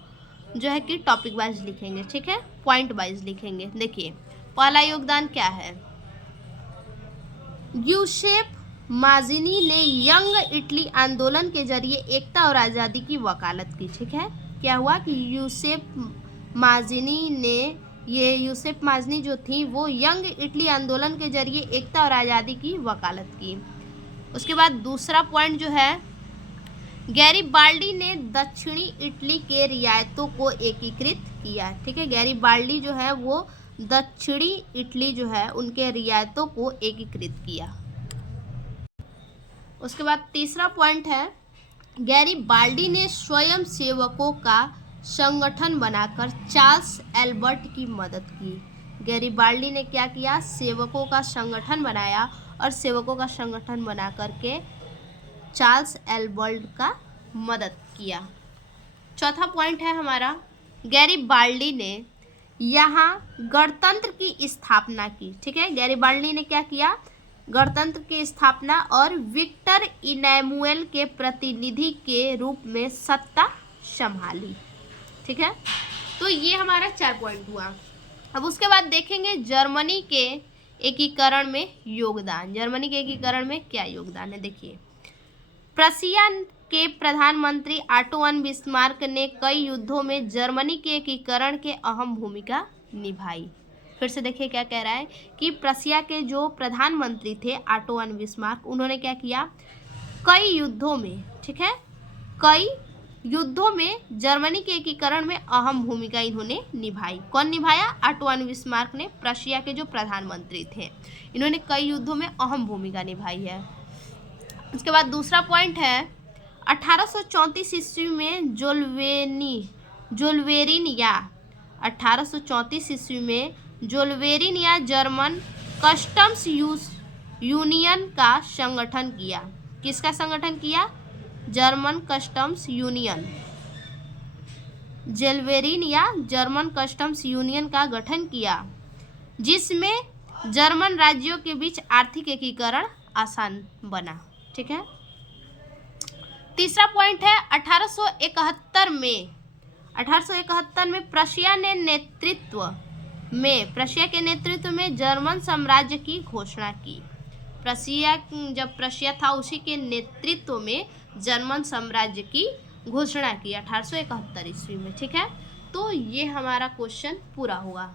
जो है कि टॉपिक वाइज लिखेंगे। ठीक है, पॉइंट वाइज लिखेंगे। देखिए पहला योगदान क्या है, यूसेप माज़िनी ने यंग इटली आंदोलन के जरिए एकता और आज़ादी की वकालत की। ठीक है, क्या हुआ कि यूसेप माज़िनी जो थी वो यंग इटली आंदोलन के जरिए एकता और आज़ादी की वकालत की। उसके बाद दूसरा पॉइंट जो है, गैरिबाल्डी ने दक्षिणी इटली के रियायतों को एकीकृत किया। ठीक है, गैरिबाल्डी जो है वो दक्षिणी इटली जो है उनके रियायतों को एकीकृत किया। उसके बाद तीसरा पॉइंट है, गैरिबाल्डी ने स्वयं सेवकों का संगठन बनाकर चार्ल्स एल्बर्ट की मदद की। गैरिबाल्डी ने क्या किया, सेवकों का संगठन बनाया, और सेवकों का संगठन बना करके चार्ल्स एल्बर्ट का मदद किया। चौथा पॉइंट है हमारा, गैरिबाल्डी ने यहाँ गणतंत्र की स्थापना की। ठीक है, गैरिबाल्डी ने क्या किया, गणतंत्र की स्थापना और विक्टर इमैनुएल के प्रतिनिधि के रूप में सत्ता संभाली। ठीक है, तो ये हमारा 4 पॉइंट हुआ। अब उसके बाद देखेंगे जर्मनी के एकीकरण में योगदान। जर्मनी के एकीकरण में क्या योगदान है, देखिए प्रशिया के प्रधानमंत्री ऑटो वन बिस्मार्क ने कई युद्धों में जर्मनी के एकीकरण के अहम भूमिका निभाई। फिर से देखिए क्या कह रहा है कि प्रशिया के जो प्रधानमंत्री थे ऑटो वन बिस्मार्क, उन्होंने क्या किया, कई युद्धों में, ठीक है, कई युद्धों में जर्मनी के एकीकरण में अहम भूमिका इन्होंने निभाई। कौन निभाया, ऑटो वन बिस्मार्क ने, प्रशिया के जो प्रधानमंत्री थे, इन्होंने कई युद्धों में अहम भूमिका निभाई है। उसके बाद दूसरा पॉइंट है, 1834 ईस्वी में जोल्वेरिन या जर्मन कस्टम्स यूनियन का संगठन किया। किसका संगठन किया, जर्मन कस्टम्स यूनियन, जोल्वेरिन या जर्मन कस्टम्स यूनियन का गठन किया, जिसमें जर्मन राज्यों के बीच आर्थिक एकीकरण आसान बना। ठीक है, तीसरा पॉइंट है, 1871 में प्रशिया के नेतृत्व में जर्मन साम्राज्य की घोषणा की। जब प्रशिया था उसी के नेतृत्व में जर्मन साम्राज्य की घोषणा की 1871 ईस्वी में। ठीक है, तो ये हमारा क्वेश्चन पूरा हुआ।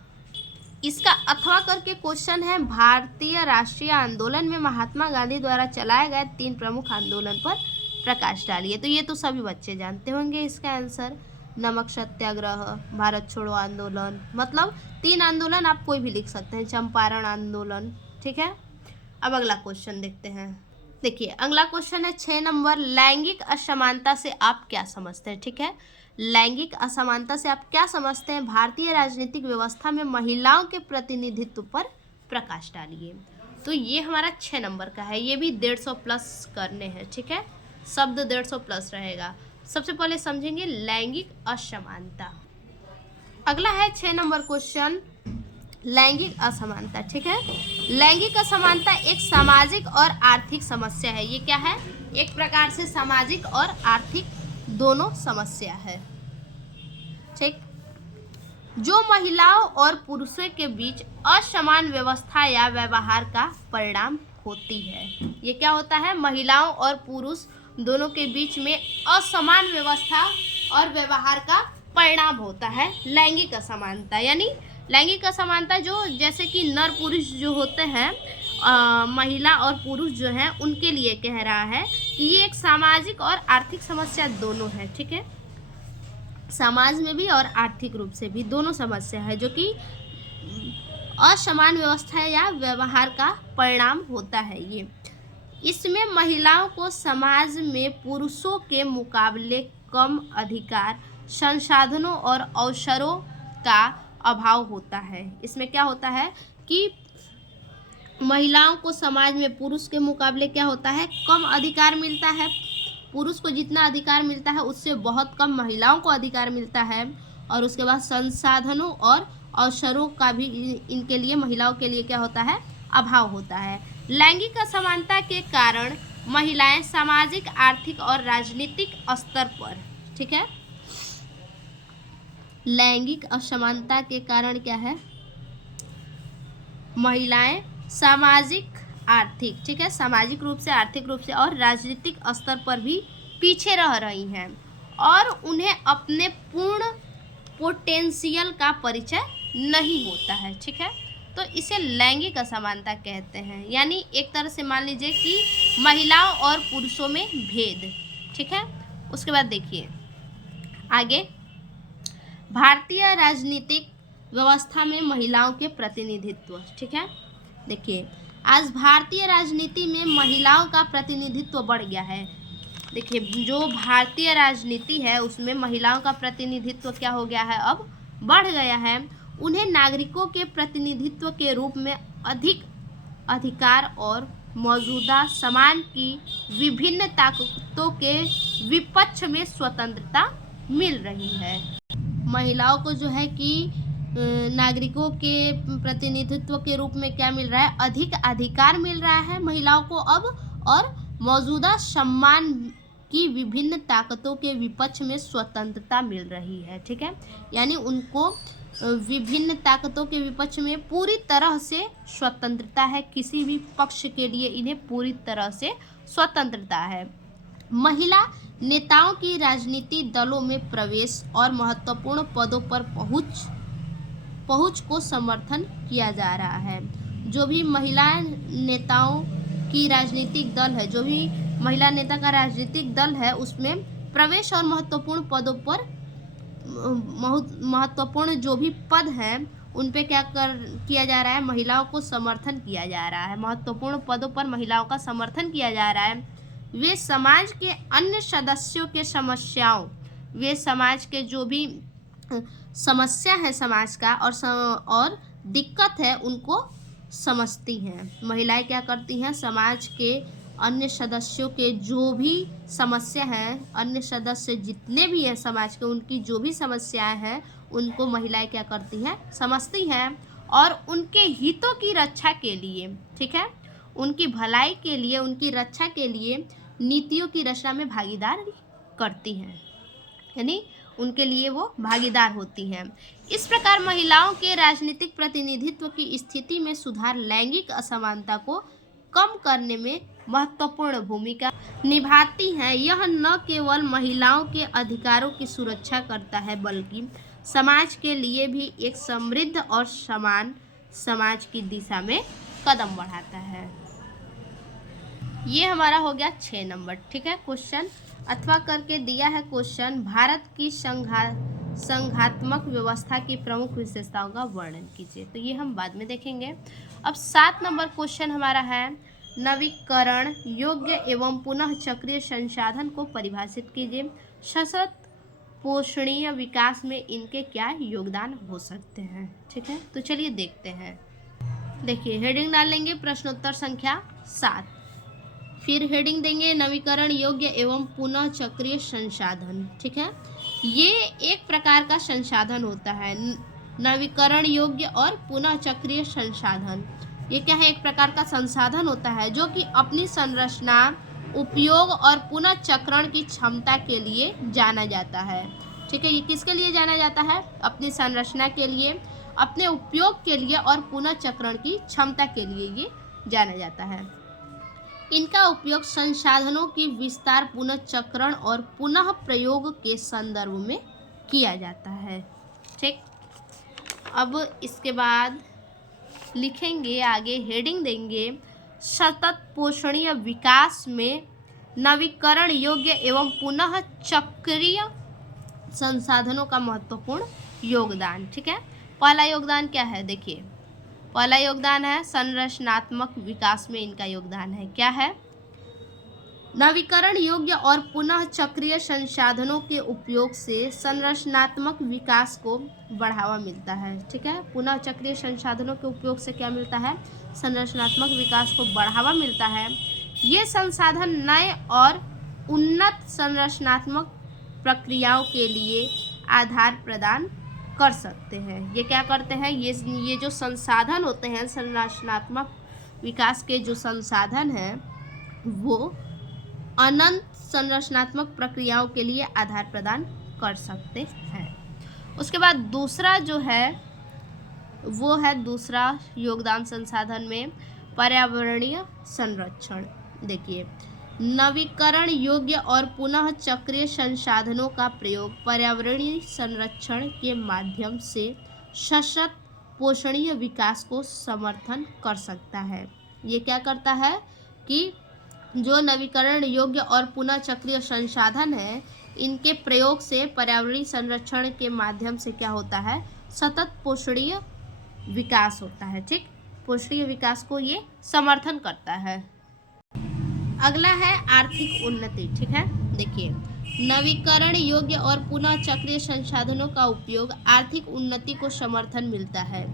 इसका अथवा करके क्वेश्चन है, भारतीय राष्ट्रीय आंदोलन में महात्मा गांधी द्वारा चलाए गए 3 प्रमुख आंदोलन पर प्रकाश डालिए। तो ये तो सभी बच्चे जानते होंगे इसका आंसर, नमक सत्याग्रह, भारत छोड़ो आंदोलन, मतलब 3 आंदोलन आप कोई भी लिख सकते हैं, चंपारण आंदोलन। ठीक है, अब अगला क्वेश्चन देखते हैं। देखिए अगला क्वेश्चन है 6 नंबर, लैंगिक असमानता से आप क्या समझते हैं। ठीक है, लैंगिक असमानता से आप क्या समझते हैं, भारतीय राजनीतिक व्यवस्था में महिलाओं के प्रतिनिधित्व पर प्रकाश डालिए। तो ये हमारा 6 नंबर का है, ये भी 150 प्लस करने हैं। ठीक है, शब्द 150 प्लस रहेगा। सबसे पहले समझेंगे लैंगिक असमानता। अगला है 6 नंबर क्वेश्चन, लैंगिक असमानता। ठीक है, लैंगिक असमानता एक सामाजिक और आर्थिक समस्या है। ये क्या है, एक प्रकार से सामाजिक और आर्थिक दोनों समस्या है। ठीक, जो महिलाओं और पुरुषों के बीच असमान व्यवस्था या व्यवहार का परिणाम होती है। ये क्या होता है, महिलाओं और पुरुष दोनों के बीच में असमान व्यवस्था और व्यवहार का परिणाम होता है लैंगिक असमानता। यानी लैंगिक असमानता जो जैसे कि नर पुरुष जो होते हैं, महिला और पुरुष जो हैं उनके लिए कह रहा है कि ये एक सामाजिक और आर्थिक समस्या दोनों है। ठीक है, समाज में भी और आर्थिक रूप से भी दोनों समस्या है, जो कि असमान व्यवस्था या व्यवहार का परिणाम होता है। ये इसमें महिलाओं को समाज में पुरुषों के मुकाबले कम अधिकार, संसाधनों और अवसरों का अभाव होता है। इसमें क्या होता है कि महिलाओं को समाज में पुरुष के मुकाबले क्या होता है, कम अधिकार मिलता है। पुरुष को जितना अधिकार मिलता है उससे बहुत कम महिलाओं को अधिकार मिलता है। और उसके बाद संसाधनों और अवसरों का भी इनके लिए, महिलाओं के लिए क्या होता है, अभाव होता है। लैंगिक असमानता के कारण महिलाएं सामाजिक, आर्थिक और राजनीतिक स्तर पर, ठीक है, लैंगिक असमानता के कारण क्या है, महिलाएं सामाजिक, आर्थिक, ठीक है, सामाजिक रूप से, आर्थिक रूप से और राजनीतिक स्तर पर भी पीछे रह रही हैं और उन्हें अपने पूर्ण पोटेंशियल का परिचय नहीं होता है। ठीक है, तो इसे लैंगिक असमानता कहते हैं। यानी एक तरह से मान लीजिए कि महिलाओं और पुरुषों में भेद। ठीक है, उसके बाद देखिए आगे, भारतीय राजनीतिक व्यवस्था में महिलाओं के प्रतिनिधित्व। ठीक है, देखिए आज भारतीय राजनीति में महिलाओं का प्रतिनिधित्व बढ़ गया है। देखिए जो भारतीय राजनीति है उसमें महिलाओं का प्रतिनिधित्व क्या हो गया है, अब बढ़ गया है। उन्हें नागरिकों के प्रतिनिधित्व के रूप में अधिक अधिकार और मौजूदा समाज की विभिन्न ताकतों के विपक्ष में स्वतंत्रता मिल रही है। महिलाओं को जो है कि नागरिकों के प्रतिनिधित्व के रूप में क्या मिल रहा है, अधिक अधिकार मिल रहा है महिलाओं को अब, और मौजूदा सम्मान की विभिन्न ताकतों के विपक्ष में स्वतंत्रता मिल रही है। ठीक है, यानी उनको विभिन्न ताकतों के विपक्ष में पूरी तरह से स्वतंत्रता है, किसी भी पक्ष के लिए इन्हें पूरी तरह से स्वतंत्रता है। महिला नेताओं की राजनीति दलों में प्रवेश और महत्वपूर्ण पदों पर पहुंच को समर्थन किया जा रहा है। जो भी महिला नेताओं की राजनीतिक दल है, जो भी महिला नेता का राजनीतिक दल है उसमें प्रवेश और महत्वपूर्ण पदों पर, महत्वपूर्ण जो भी पद हैं उन पे क्या किया जा रहा है, महिलाओं को समर्थन किया जा रहा है। महत्वपूर्ण पदों पर महिलाओं का समर्थन किया जा रहा है। वे समाज के अन्य सदस्यों के समस्याओं, वे समाज के जो भी समस्या है समाज का और दिक्कत है उनको समझती हैं। महिलाएं क्या करती हैं, समाज के अन्य सदस्यों के जो भी समस्या है, अन्य सदस्य जितने भी हैं समाज के, उनकी जो भी समस्याएं हैं उनको महिलाएं क्या करती हैं, समझती हैं और उनके हितों की रक्षा के लिए, ठीक है, उनकी भलाई के लिए, उनकी रक्षा के लिए नीतियों की रचना में भागीदार करती हैं, यानी उनके लिए वो भागीदार होती हैं। इस प्रकार महिलाओं के राजनीतिक प्रतिनिधित्व की स्थिति में सुधार लैंगिक असमानता को कम करने में महत्वपूर्ण भूमिका निभाती हैं। यह न केवल महिलाओं के अधिकारों की सुरक्षा करता है बल्कि समाज के लिए भी एक समृद्ध और समान समाज की दिशा में कदम बढ़ाता है। ये हमारा हो गया 6 नंबर। ठीक है, क्वेश्चन अथवा करके दिया है क्वेश्चन, भारत की संघात्मक व्यवस्था की प्रमुख विशेषताओं का वर्णन कीजिए। तो ये हम बाद में देखेंगे। अब 7 नंबर क्वेश्चन हमारा है, नवीकरण योग्य एवं पुनः चक्रीय संसाधन को परिभाषित कीजिए। सतत पोषणीय विकास में इनके क्या योगदान हो सकते हैं। ठीक है, तो चलिए देखते हैं। देखिए, हेडिंग डाल लेंगे प्रश्नोत्तर संख्या 7, फिर हेडिंग देंगे नवीकरण योग्य एवं पुनः चक्रीय संसाधन। ठीक है, ये एक प्रकार का संसाधन होता है, नवीकरण योग्य और पुनः चक्रीय संसाधन। ये क्या है, एक प्रकार का संसाधन होता है जो कि अपनी संरचना, उपयोग और पुनः चक्रण की क्षमता के लिए जाना जाता है। ठीक है, ये किसके लिए जाना जाता है, अपनी संरचना के लिए, अपने उपयोग के लिए और पुनः चक्रण की क्षमता के लिए ये जाना जाता है। इनका उपयोग संसाधनों की विस्तार, पुनः चक्रण और पुनः प्रयोग के संदर्भ में किया जाता है। ठीक, अब इसके बाद लिखेंगे आगे, हेडिंग देंगे सतत पोषणीय विकास में नवीकरण योग्य एवं पुनः चक्रीय संसाधनों का महत्वपूर्ण योगदान। ठीक है, पहला योगदान क्या है, देखिए पहला योगदान है संरचनात्मक विकास में इनका योगदान है। क्या है, नवीकरण योग्य और पुनः चक्रीय संसाधनों के उपयोग से संरचनात्मक विकास को बढ़ावा मिलता है। ठीक है, पुनः चक्रीय संसाधनों के उपयोग से क्या मिलता है, संरचनात्मक विकास को बढ़ावा मिलता है। ये संसाधन नए और उन्नत संरचनात्मक प्रक्रियाओं के लिए आधार प्रदान कर सकते हैं। ये क्या करते हैं, ये जो संसाधन होते हैं, संरचनात्मक विकास के जो संसाधन हैं वो अनंत संरचनात्मक प्रक्रियाओं के लिए आधार प्रदान कर सकते हैं। उसके बाद दूसरा जो है वो है, दूसरा योगदान संसाधन में पर्यावरणीय संरक्षण। देखिए, नवीकरण योग्य और पुनः चक्रीय संसाधनों का प्रयोग पर्यावरणीय संरक्षण के माध्यम से सतत पोषणीय विकास को समर्थन कर सकता है। ये क्या करता है कि जो नवीकरण योग्य और पुनः चक्रीय संसाधन है, इनके प्रयोग से पर्यावरणीय संरक्षण के माध्यम से क्या होता है, सतत पोषणीय विकास होता है। ठीक, पोषणीय विकास को ये समर्थन करता है। अगला है आर्थिक उन्नति। ठीक है, देखिए नवीकरण योग्य और पुनः चक्रीय संसाधनों का उपयोग आर्थिक उन्नति को समर्थन मिलता है।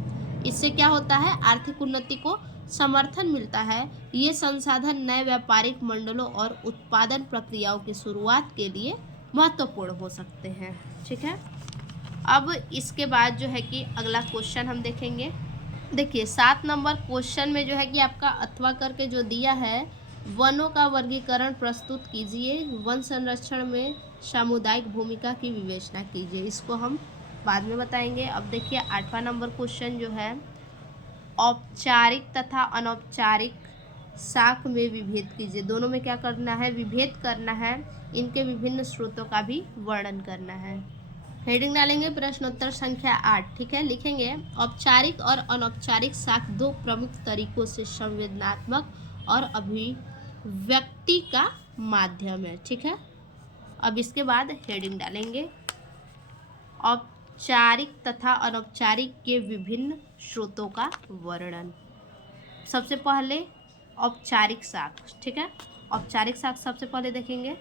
इससे क्या होता है, आर्थिक उन्नति को समर्थन मिलता है। ये संसाधन नए व्यापारिक मंडलों और उत्पादन प्रक्रियाओं की शुरुआत के लिए महत्वपूर्ण हो सकते हैं। ठीक है, अब इसके बाद जो है कि अगला क्वेश्चन हम देखेंगे। देखिए 7 नंबर क्वेश्चन में जो है कि आपका अथवा करके जो दिया है, वनों का वर्गीकरण प्रस्तुत कीजिए, वन संरक्षण में सामुदायिक भूमिका की विवेचना कीजिए। इसको हम बाद में बताएंगे। अब देखिए 8वां नंबर क्वेश्चन जो है, औपचारिक तथा अनौपचारिक शाख में विभेद कीजिए। दोनों में क्या करना है, विभेद करना है। इनके विभिन्न स्रोतों का भी वर्णन करना है। हेडिंग डालेंगे प्रश्नोत्तर संख्या 8। ठीक है, लिखेंगे औपचारिक और अनौपचारिक शाख दो प्रमुख तरीकों से संवेदनात्मक और अभिव्यक्ति का माध्यम है। ठीक है, अब इसके बाद हेडिंग डालेंगे औपचारिक तथा अनौपचारिक के विभिन्न स्रोतों का वर्णन। सबसे पहले औपचारिक शाख। ठीक है, औपचारिक शाख सबसे पहले देखेंगे।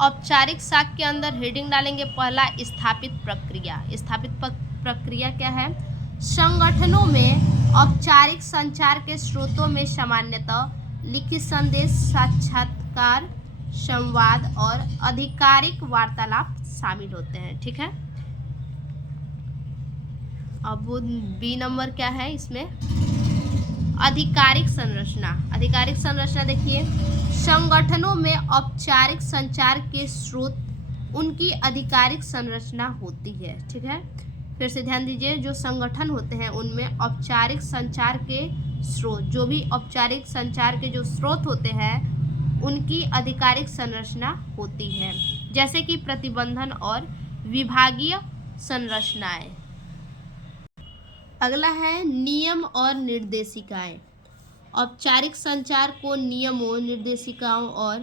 औपचारिक शाख के अंदर हेडिंग डालेंगे पहला, स्थापित प्रक्रिया। स्थापित प्रक्रिया क्या है, संगठनों में औपचारिक संचार के स्रोतों में सामान्यतः लिखित संदेश, साक्षात्कार, संवाद और आधिकारिक वार्तालाप शामिल होते हैं। ठीक है, अब बी नंबर क्या है, इसमें आधिकारिक संरचना। आधिकारिक संरचना देखिए, संगठनों में औपचारिक संचार के स्रोत उनकी आधिकारिक संरचना होती है। ठीक है, फिर से ध्यान दीजिए, जो संगठन होते हैं उनमें औपचारिक संचार के स्रोत, जो भी औपचारिक संचार के जो स्रोत होते हैं उनकी आधिकारिक संरचना होती है, जैसे कि प्रतिबंधन और विभागीय संरचनाएं। अगला है नियम और निर्देशिकाएं। औपचारिक संचार को नियमों, निर्देशिकाओं और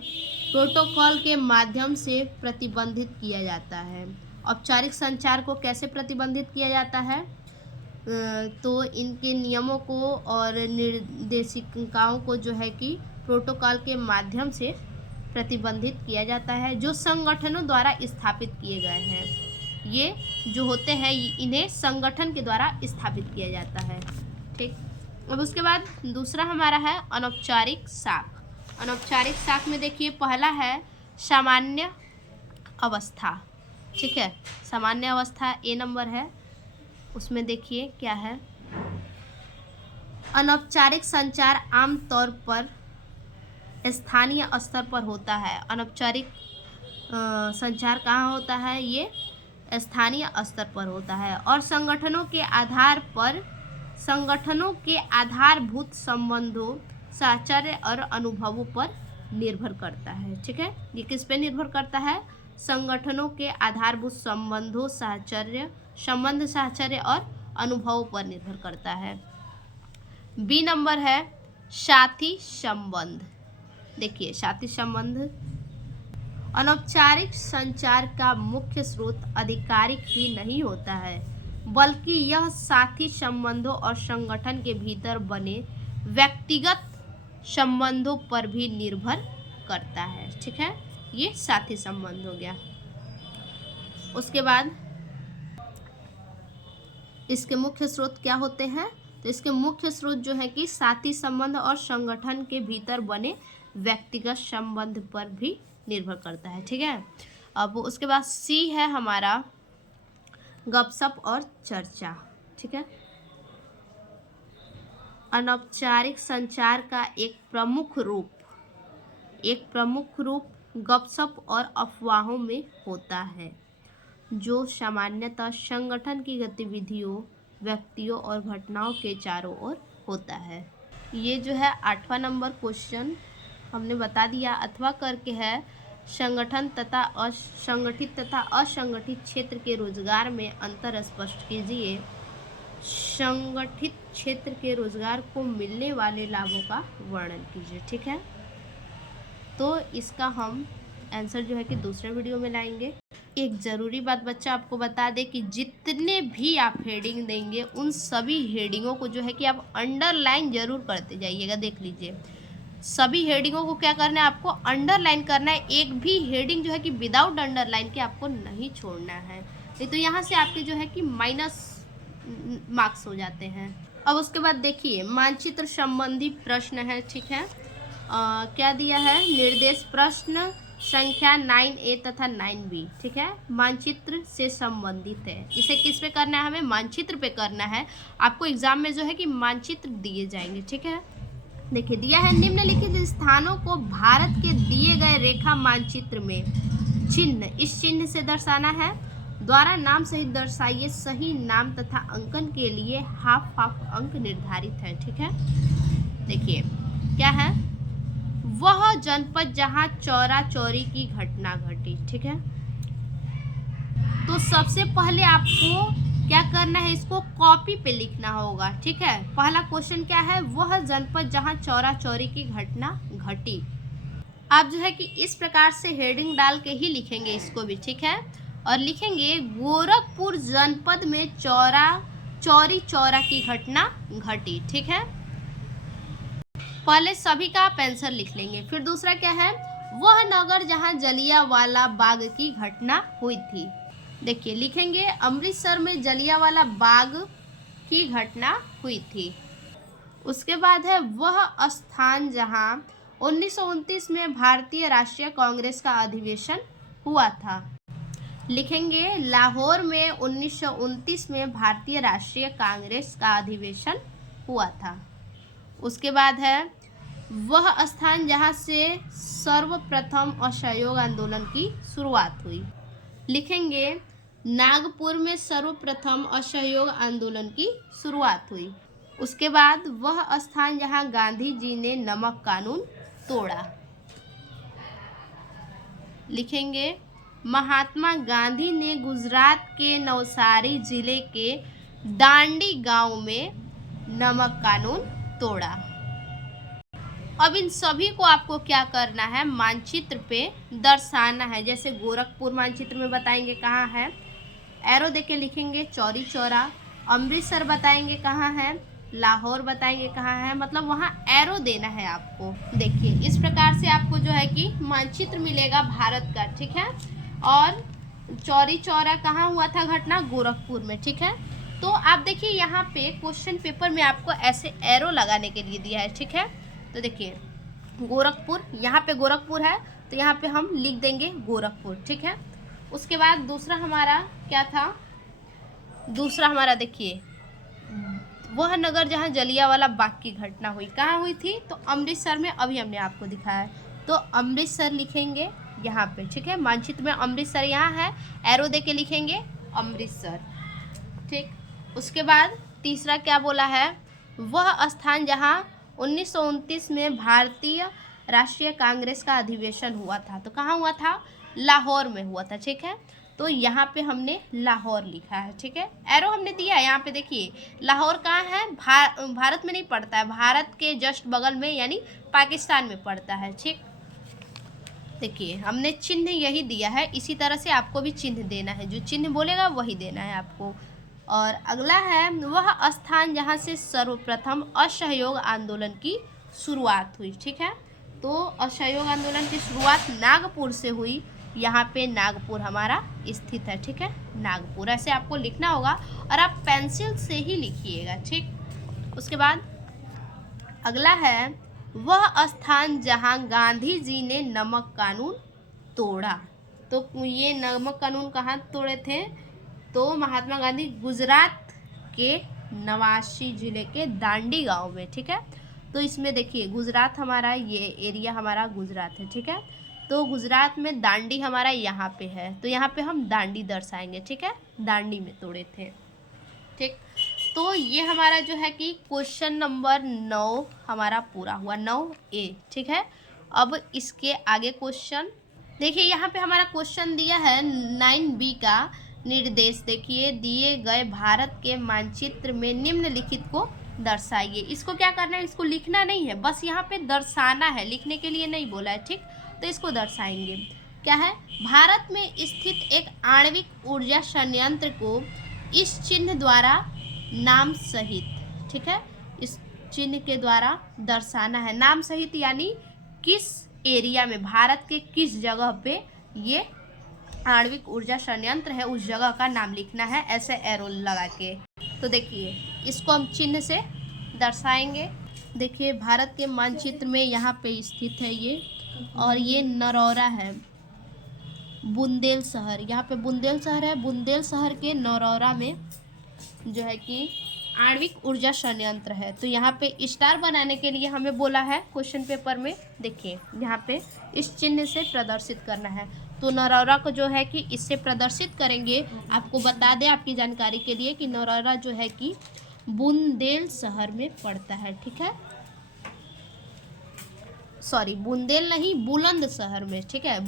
प्रोटोकॉल के माध्यम से प्रतिबंधित किया जाता है। औपचारिक संचार को कैसे प्रतिबंधित किया जाता है? तो इनके नियमों को और निर्देशिकाओं को जो है कि प्रोटोकॉल के माध्यम से प्रतिबंधित किया जाता है, जो संगठनों द्वारा स्थापित किए गए हैं। ये जो होते हैं इन्हें संगठन के द्वारा स्थापित किया जाता है। ठीक, अब उसके बाद दूसरा हमारा है अनौपचारिक साख। अनौपचारिक साख में देखिए, पहला है सामान्य अवस्था। ठीक है, सामान्य अवस्था ए नंबर है, उसमें देखिए क्या है। अनौपचारिक संचार आमतौर पर स्थानीय स्तर पर होता है। अनौपचारिक संचार कहाँ होता है? ये स्थानीय स्तर पर होता है और संगठनों के आधारभूत संबंधों, साहचर्य और अनुभवों पर निर्भर करता है। ठीक है, ये किस पे निर्भर करता है? संगठनों के आधारभूत संबंधों, साहचर्य और अनुभवों पर निर्भर करता है। बी नंबर है साथी संबंध। देखिए, साथी संबंध अनौपचारिक संचार का मुख्य स्रोत आधिकारिक ही नहीं होता है, बल्कि यह साथी संबंधों और संगठन के भीतर बने व्यक्तिगत संबंधों पर भी निर्भर करता है। ठीक है, ये साथी संबंध हो गया। उसके बाद इसके मुख्य स्रोत क्या होते हैं? तो इसके मुख्य स्रोत जो है कि साथी संबंध और संगठन के भीतर बने व्यक्तिगत संबंध पर भी निर्भर करता है। ठीक है, अब उसके बाद सी है हमारा गपशप और चर्चा। ठीक है, अनौपचारिक संचार का एक प्रमुख रूप गपशप और अफवाहों में होता है, जो सामान्यतः संगठन की गतिविधियों, व्यक्तियों और घटनाओं के चारों ओर होता है। ये जो है 8वां नंबर क्वेश्चन हमने बता दिया, अथवा करके है संगठन तथा असंगठित क्षेत्र के रोजगार में अंतर स्पष्ट कीजिए। संगठित क्षेत्र के रोजगार को मिलने वाले लाभों का वर्णन कीजिए। ठीक है, तो इसका हम आंसर जो है कि दूसरे वीडियो में लाएंगे। एक ज़रूरी बात बच्चा आपको बता दें कि जितने भी आप हेडिंग देंगे उन सभी हेडिंगों को जो है कि आप अंडरलाइन जरूर करते जाइएगा। देख लीजिए, सभी हेडिंगों को क्या करना है? आपको अंडरलाइन करना है। एक भी हेडिंग जो है कि विदाउट अंडरलाइन के आपको नहीं छोड़ना है, नहीं तो यहाँ से आपके जो है कि माइनस मार्क्स हो जाते हैं। अब उसके बाद देखिए, मानचित्र संबंधी प्रश्न है। ठीक है, क्या दिया है? निर्देश प्रश्न संख्या 9A तथा 9B। ठीक है, मानचित्र से संबंधित है। इसे किस पे करना है? हमें मानचित्र पे करना है। आपको एग्जाम में जो है कि मानचित्र दिए जाएंगे। ठीक है, देखिए दिया है, निम्नलिखित स्थानों को भारत के दिए गए रेखा मानचित्र में इस चिन्ह से दर्शाना है। द्वारा नाम सहित दर्शाइए। सही नाम तथा अंकन के लिए हाफ अंक निर्धारित है। ठीक है, देखिए क्या है? वह जनपद जहां चौरा चौरी की घटना घटी। ठीक है, तो सबसे पहले आपको क्या करना है? इसको कॉपी पे लिखना होगा। ठीक है, पहला क्वेश्चन क्या है? वह जनपद जहां चौरा चौरी की घटना घटी। आप जो है कि इस प्रकार से हेडिंग डाल के ही लिखेंगे इसको भी। ठीक है, और लिखेंगे गोरखपुर जनपद में चौरी चौरा की घटना घटी। ठीक है, पहले सभी का आप आंसर लिख लेंगे। फिर दूसरा क्या है? वह नगर जहां जलियांवाला बाग की घटना हुई थी। देखिए लिखेंगे अमृतसर में जलियांवाला बाग की घटना हुई थी। उसके बाद है वह स्थान जहां 1929 में भारतीय राष्ट्रीय कांग्रेस का अधिवेशन हुआ था। लिखेंगे लाहौर में 1929 में भारतीय राष्ट्रीय कांग्रेस का अधिवेशन हुआ था। उसके बाद है वह स्थान जहां से सर्वप्रथम असहयोग आंदोलन की शुरुआत हुई। लिखेंगे नागपुर में सर्वप्रथम असहयोग आंदोलन की शुरुआत हुई। उसके बाद वह स्थान जहां गांधी जी ने नमक कानून तोड़ा। लिखेंगे महात्मा गांधी ने गुजरात के नवसारी जिले के दांडी गांव में नमक कानून तोड़ा। अब इन सभी को आपको क्या करना है, मानचित्र पे दर्शाना है। जैसे गोरखपुर मानचित्र में बताएंगे कहाँ है, एरो देके लिखेंगे चौरी चौरा। अमृतसर बताएंगे कहाँ है, लाहौर बताएंगे कहाँ है, मतलब वहाँ एरो देना है आपको। देखिए इस प्रकार से आपको जो है कि मानचित्र मिलेगा भारत का, ठीक है। और चौरी चौरा कहाँ हुआ था घटना, गोरखपुर में, ठीक है। तो आप देखिए यहाँ पे क्वेश्चन पेपर में आपको ऐसे एरो लगाने के लिए दिया है, ठीक है। तो देखिए गोरखपुर, यहाँ पे गोरखपुर है तो यहाँ पे हम लिख देंगे गोरखपुर, ठीक है। उसके बाद दूसरा हमारा क्या था, दूसरा हमारा देखिए वह नगर जहाँ जलियांवाला बाग की घटना हुई, कहाँ हुई थी, तो अमृतसर में। अभी हमने आपको दिखाया है तो अमृतसर लिखेंगे यहाँ पे, ठीक है। मानचित्र में अमृतसर यहाँ है, एरो दे के लिखेंगे अमृतसर, ठीक। उसके बाद तीसरा क्या बोला है, वह स्थान जहाँ 1929 में भारतीय राष्ट्रीय कांग्रेस का अधिवेशन हुआ था, तो कहाँ हुआ था, लाहौर में हुआ था, ठीक है। तो यहाँ पे हमने लाहौर लिखा है, ठीक है। एरो हमने दिया है यहाँ पे, देखिए लाहौर कहाँ है, भारत में नहीं पड़ता है, भारत के जस्ट बगल में यानी पाकिस्तान में पड़ता है, ठीक। देखिए हमने चिन्ह यही दिया है, इसी तरह से आपको भी चिन्ह देना है, जो चिन्ह बोलेगा वही देना है आपको। और अगला है वह स्थान जहाँ से सर्वप्रथम असहयोग आंदोलन की शुरुआत हुई, ठीक है। तो असहयोग आंदोलन की शुरुआत नागपुर से हुई, यहाँ पे नागपुर हमारा स्थित है, ठीक है। नागपुर ऐसे आपको लिखना होगा और आप पेंसिल से ही लिखिएगा, ठीक। उसके बाद अगला है वह स्थान जहाँ गांधी जी ने नमक कानून तोड़ा। तो ये नमक कानून कहाँ तोड़े थे, तो महात्मा गांधी गुजरात के नवासी जिले के दांडी गांव में, ठीक है। तो इसमें देखिए गुजरात हमारा, ये एरिया हमारा गुजरात है, ठीक है। तो गुजरात में दांडी हमारा यहाँ पे है, तो यहाँ पे हम दांडी दर्शाएंगे, ठीक है। दांडी में तोड़े थे, ठीक। तो ये हमारा जो है कि क्वेश्चन नंबर 9 हमारा पूरा हुआ, 9A, ठीक है। अब इसके आगे क्वेश्चन देखिए, यहाँ पे हमारा क्वेश्चन दिया है 9B का निर्देश। देखिए दिए गए भारत के मानचित्र में निम्नलिखित को दर्शाइए। इसको क्या करना है, इसको लिखना नहीं है, बस यहाँ पे दर्शाना है, लिखने के लिए नहीं बोला है, ठीक। तो इसको दर्शाएंगे, क्या है, भारत में स्थित एक आणविक ऊर्जा संयंत्र को इस चिन्ह द्वारा नाम सहित, ठीक है, इस चिन्ह के द्वारा दर्शाना है, नाम सहित यानी किस एरिया में, भारत के किस जगह पे ये आणविक ऊर्जा संयंत्र है उस जगह का नाम लिखना है, ऐसे एरो लगा के। तो देखिए इसको हम चिन्ह से दर्शाएंगे। देखिए भारत के मानचित्र में यहाँ पे स्थित है ये, और ये नरौरा है, बुंदेल शहर, यहाँ पे बुंदेल शहर है, बुंदेल शहर के नरौरा में जो है कि आणविक ऊर्जा संयंत्र है। तो यहाँ पे स्टार बनाने के लिए हमें बोला है क्वेश्चन पेपर में, देखिए यहाँ पे इस चिन्ह से प्रदर्शित करना है। तो नरौरा को जो है कि इससे प्रदर्शित करेंगे। आपको बता दें आपकी जानकारी के लिए कि नरौरा जो है कि बुंदेल शहर में पड़ता है, ठीक है। सॉरी बुंदेल नहीं, बुलंद शहर में, ठीक है।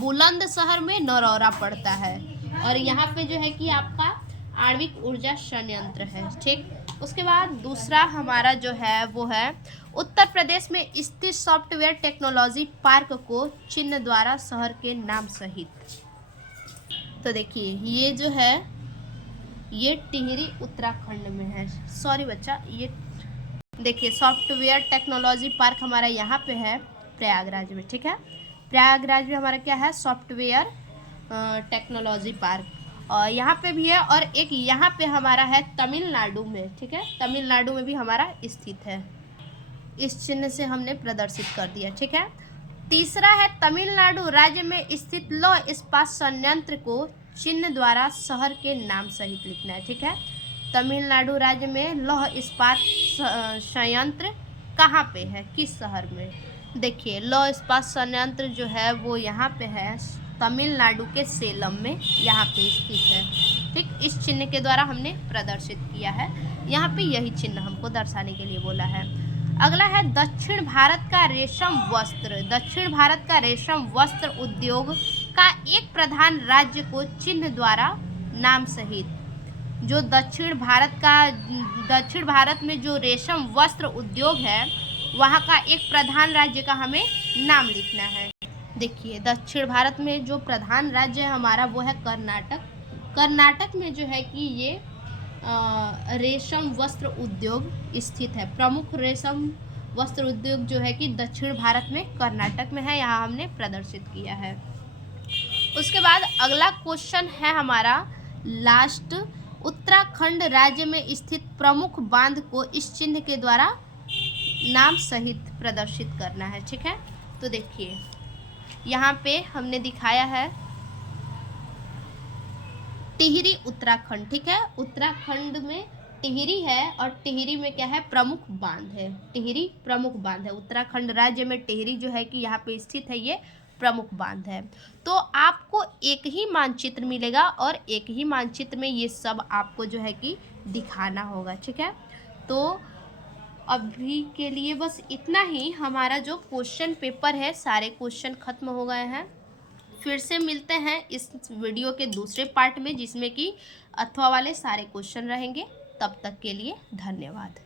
बुलंद शहर में नरौरा पड़ता है, और यहाँ पे जो है कि आपका आणविक ऊर्जा संयंत्र है, ठीक। उसके बाद दूसरा हमारा जो है वो है उत्तर प्रदेश में स्थित सॉफ्टवेयर टेक्नोलॉजी पार्क को चिन्ह द्वारा शहर के नाम सहित। तो देखिए ये जो है ये टिहरी उत्तराखंड में है, सॉरी बच्चा, ये देखिए सॉफ्टवेयर टेक्नोलॉजी पार्क हमारा यहाँ पे है प्रयागराज में, ठीक है। प्रयागराज में हमारा क्या है, सॉफ्टवेयर टेक्नोलॉजी पार्क, और यहाँ पे भी है, और एक यहाँ पे हमारा है तमिलनाडु में, ठीक है। तमिलनाडु में भी हमारा स्थित है, इस चिन्ह से हमने प्रदर्शित कर दिया, ठीक है। तीसरा है तमिलनाडु राज्य में स्थित लौह इस्पात संयंत्र को चिन्ह द्वारा शहर के नाम सहित लिखना है, ठीक है। तमिलनाडु राज्य में लौह इस्पात संयंत्र कहाँ पे है, किस शहर में, देखिए लौह इस्पात संयंत्र जो है वो यहाँ पे है तमिलनाडु के सेलम में यहाँ पे स्थित है। ठीक, इस चिन्ह के द्वारा हमने प्रदर्शित किया है। यहाँ पे यही चिन्ह हमको दर्शाने के लिए बोला है। अगला है दक्षिण भारत का रेशम वस्त्र। दक्षिण भारत का रेशम वस्त्र उद्योग का एक प्रधान राज्य को चिन्ह द्वारा नाम सहित, जो दक्षिण भारत में जो रेशम वस्त्र उद्योग है वहाँ का एक प्रधान राज्य का हमें नाम लिखना है। देखिए, दक्षिण भारत में जो प्रधान राज्य है हमारा वो है कर्नाटक। कर्नाटक में जो है कि ये रेशम वस्त्र उद्योग स्थित है। प्रमुख रेशम वस्त्र उद्योग जो है कि दक्षिण भारत में कर्नाटक में है, यहाँ हमने प्रदर्शित किया है। उसके बाद अगला क्वेश्चन है हमारा लास्ट, उत्तराखंड राज्य में स्थित प्रमुख बांध को इस चिन्ह के द्वारा नाम सहित प्रदर्शित करना है। ठीक है, तो देखिए यहाँ पे हमने दिखाया है टिहरी उत्तराखंड। ठीक है, उत्तराखंड में टिहरी है और टिहरी में क्या है, प्रमुख बांध है। टिहरी प्रमुख बांध है। उत्तराखंड राज्य में टिहरी जो है कि यहाँ पे स्थित है, ये प्रमुख बांध है। तो आपको एक ही मानचित्र मिलेगा और एक ही मानचित्र में ये सब आपको जो है कि दिखाना होगा। ठीक है, तो अभी के लिए बस इतना ही। हमारा जो क्वेश्चन पेपर है सारे क्वेश्चन खत्म हो गए हैं। फिर से मिलते हैं इस वीडियो के दूसरे पार्ट में जिसमें कि अथवा वाले सारे क्वेश्चन रहेंगे। तब तक के लिए धन्यवाद।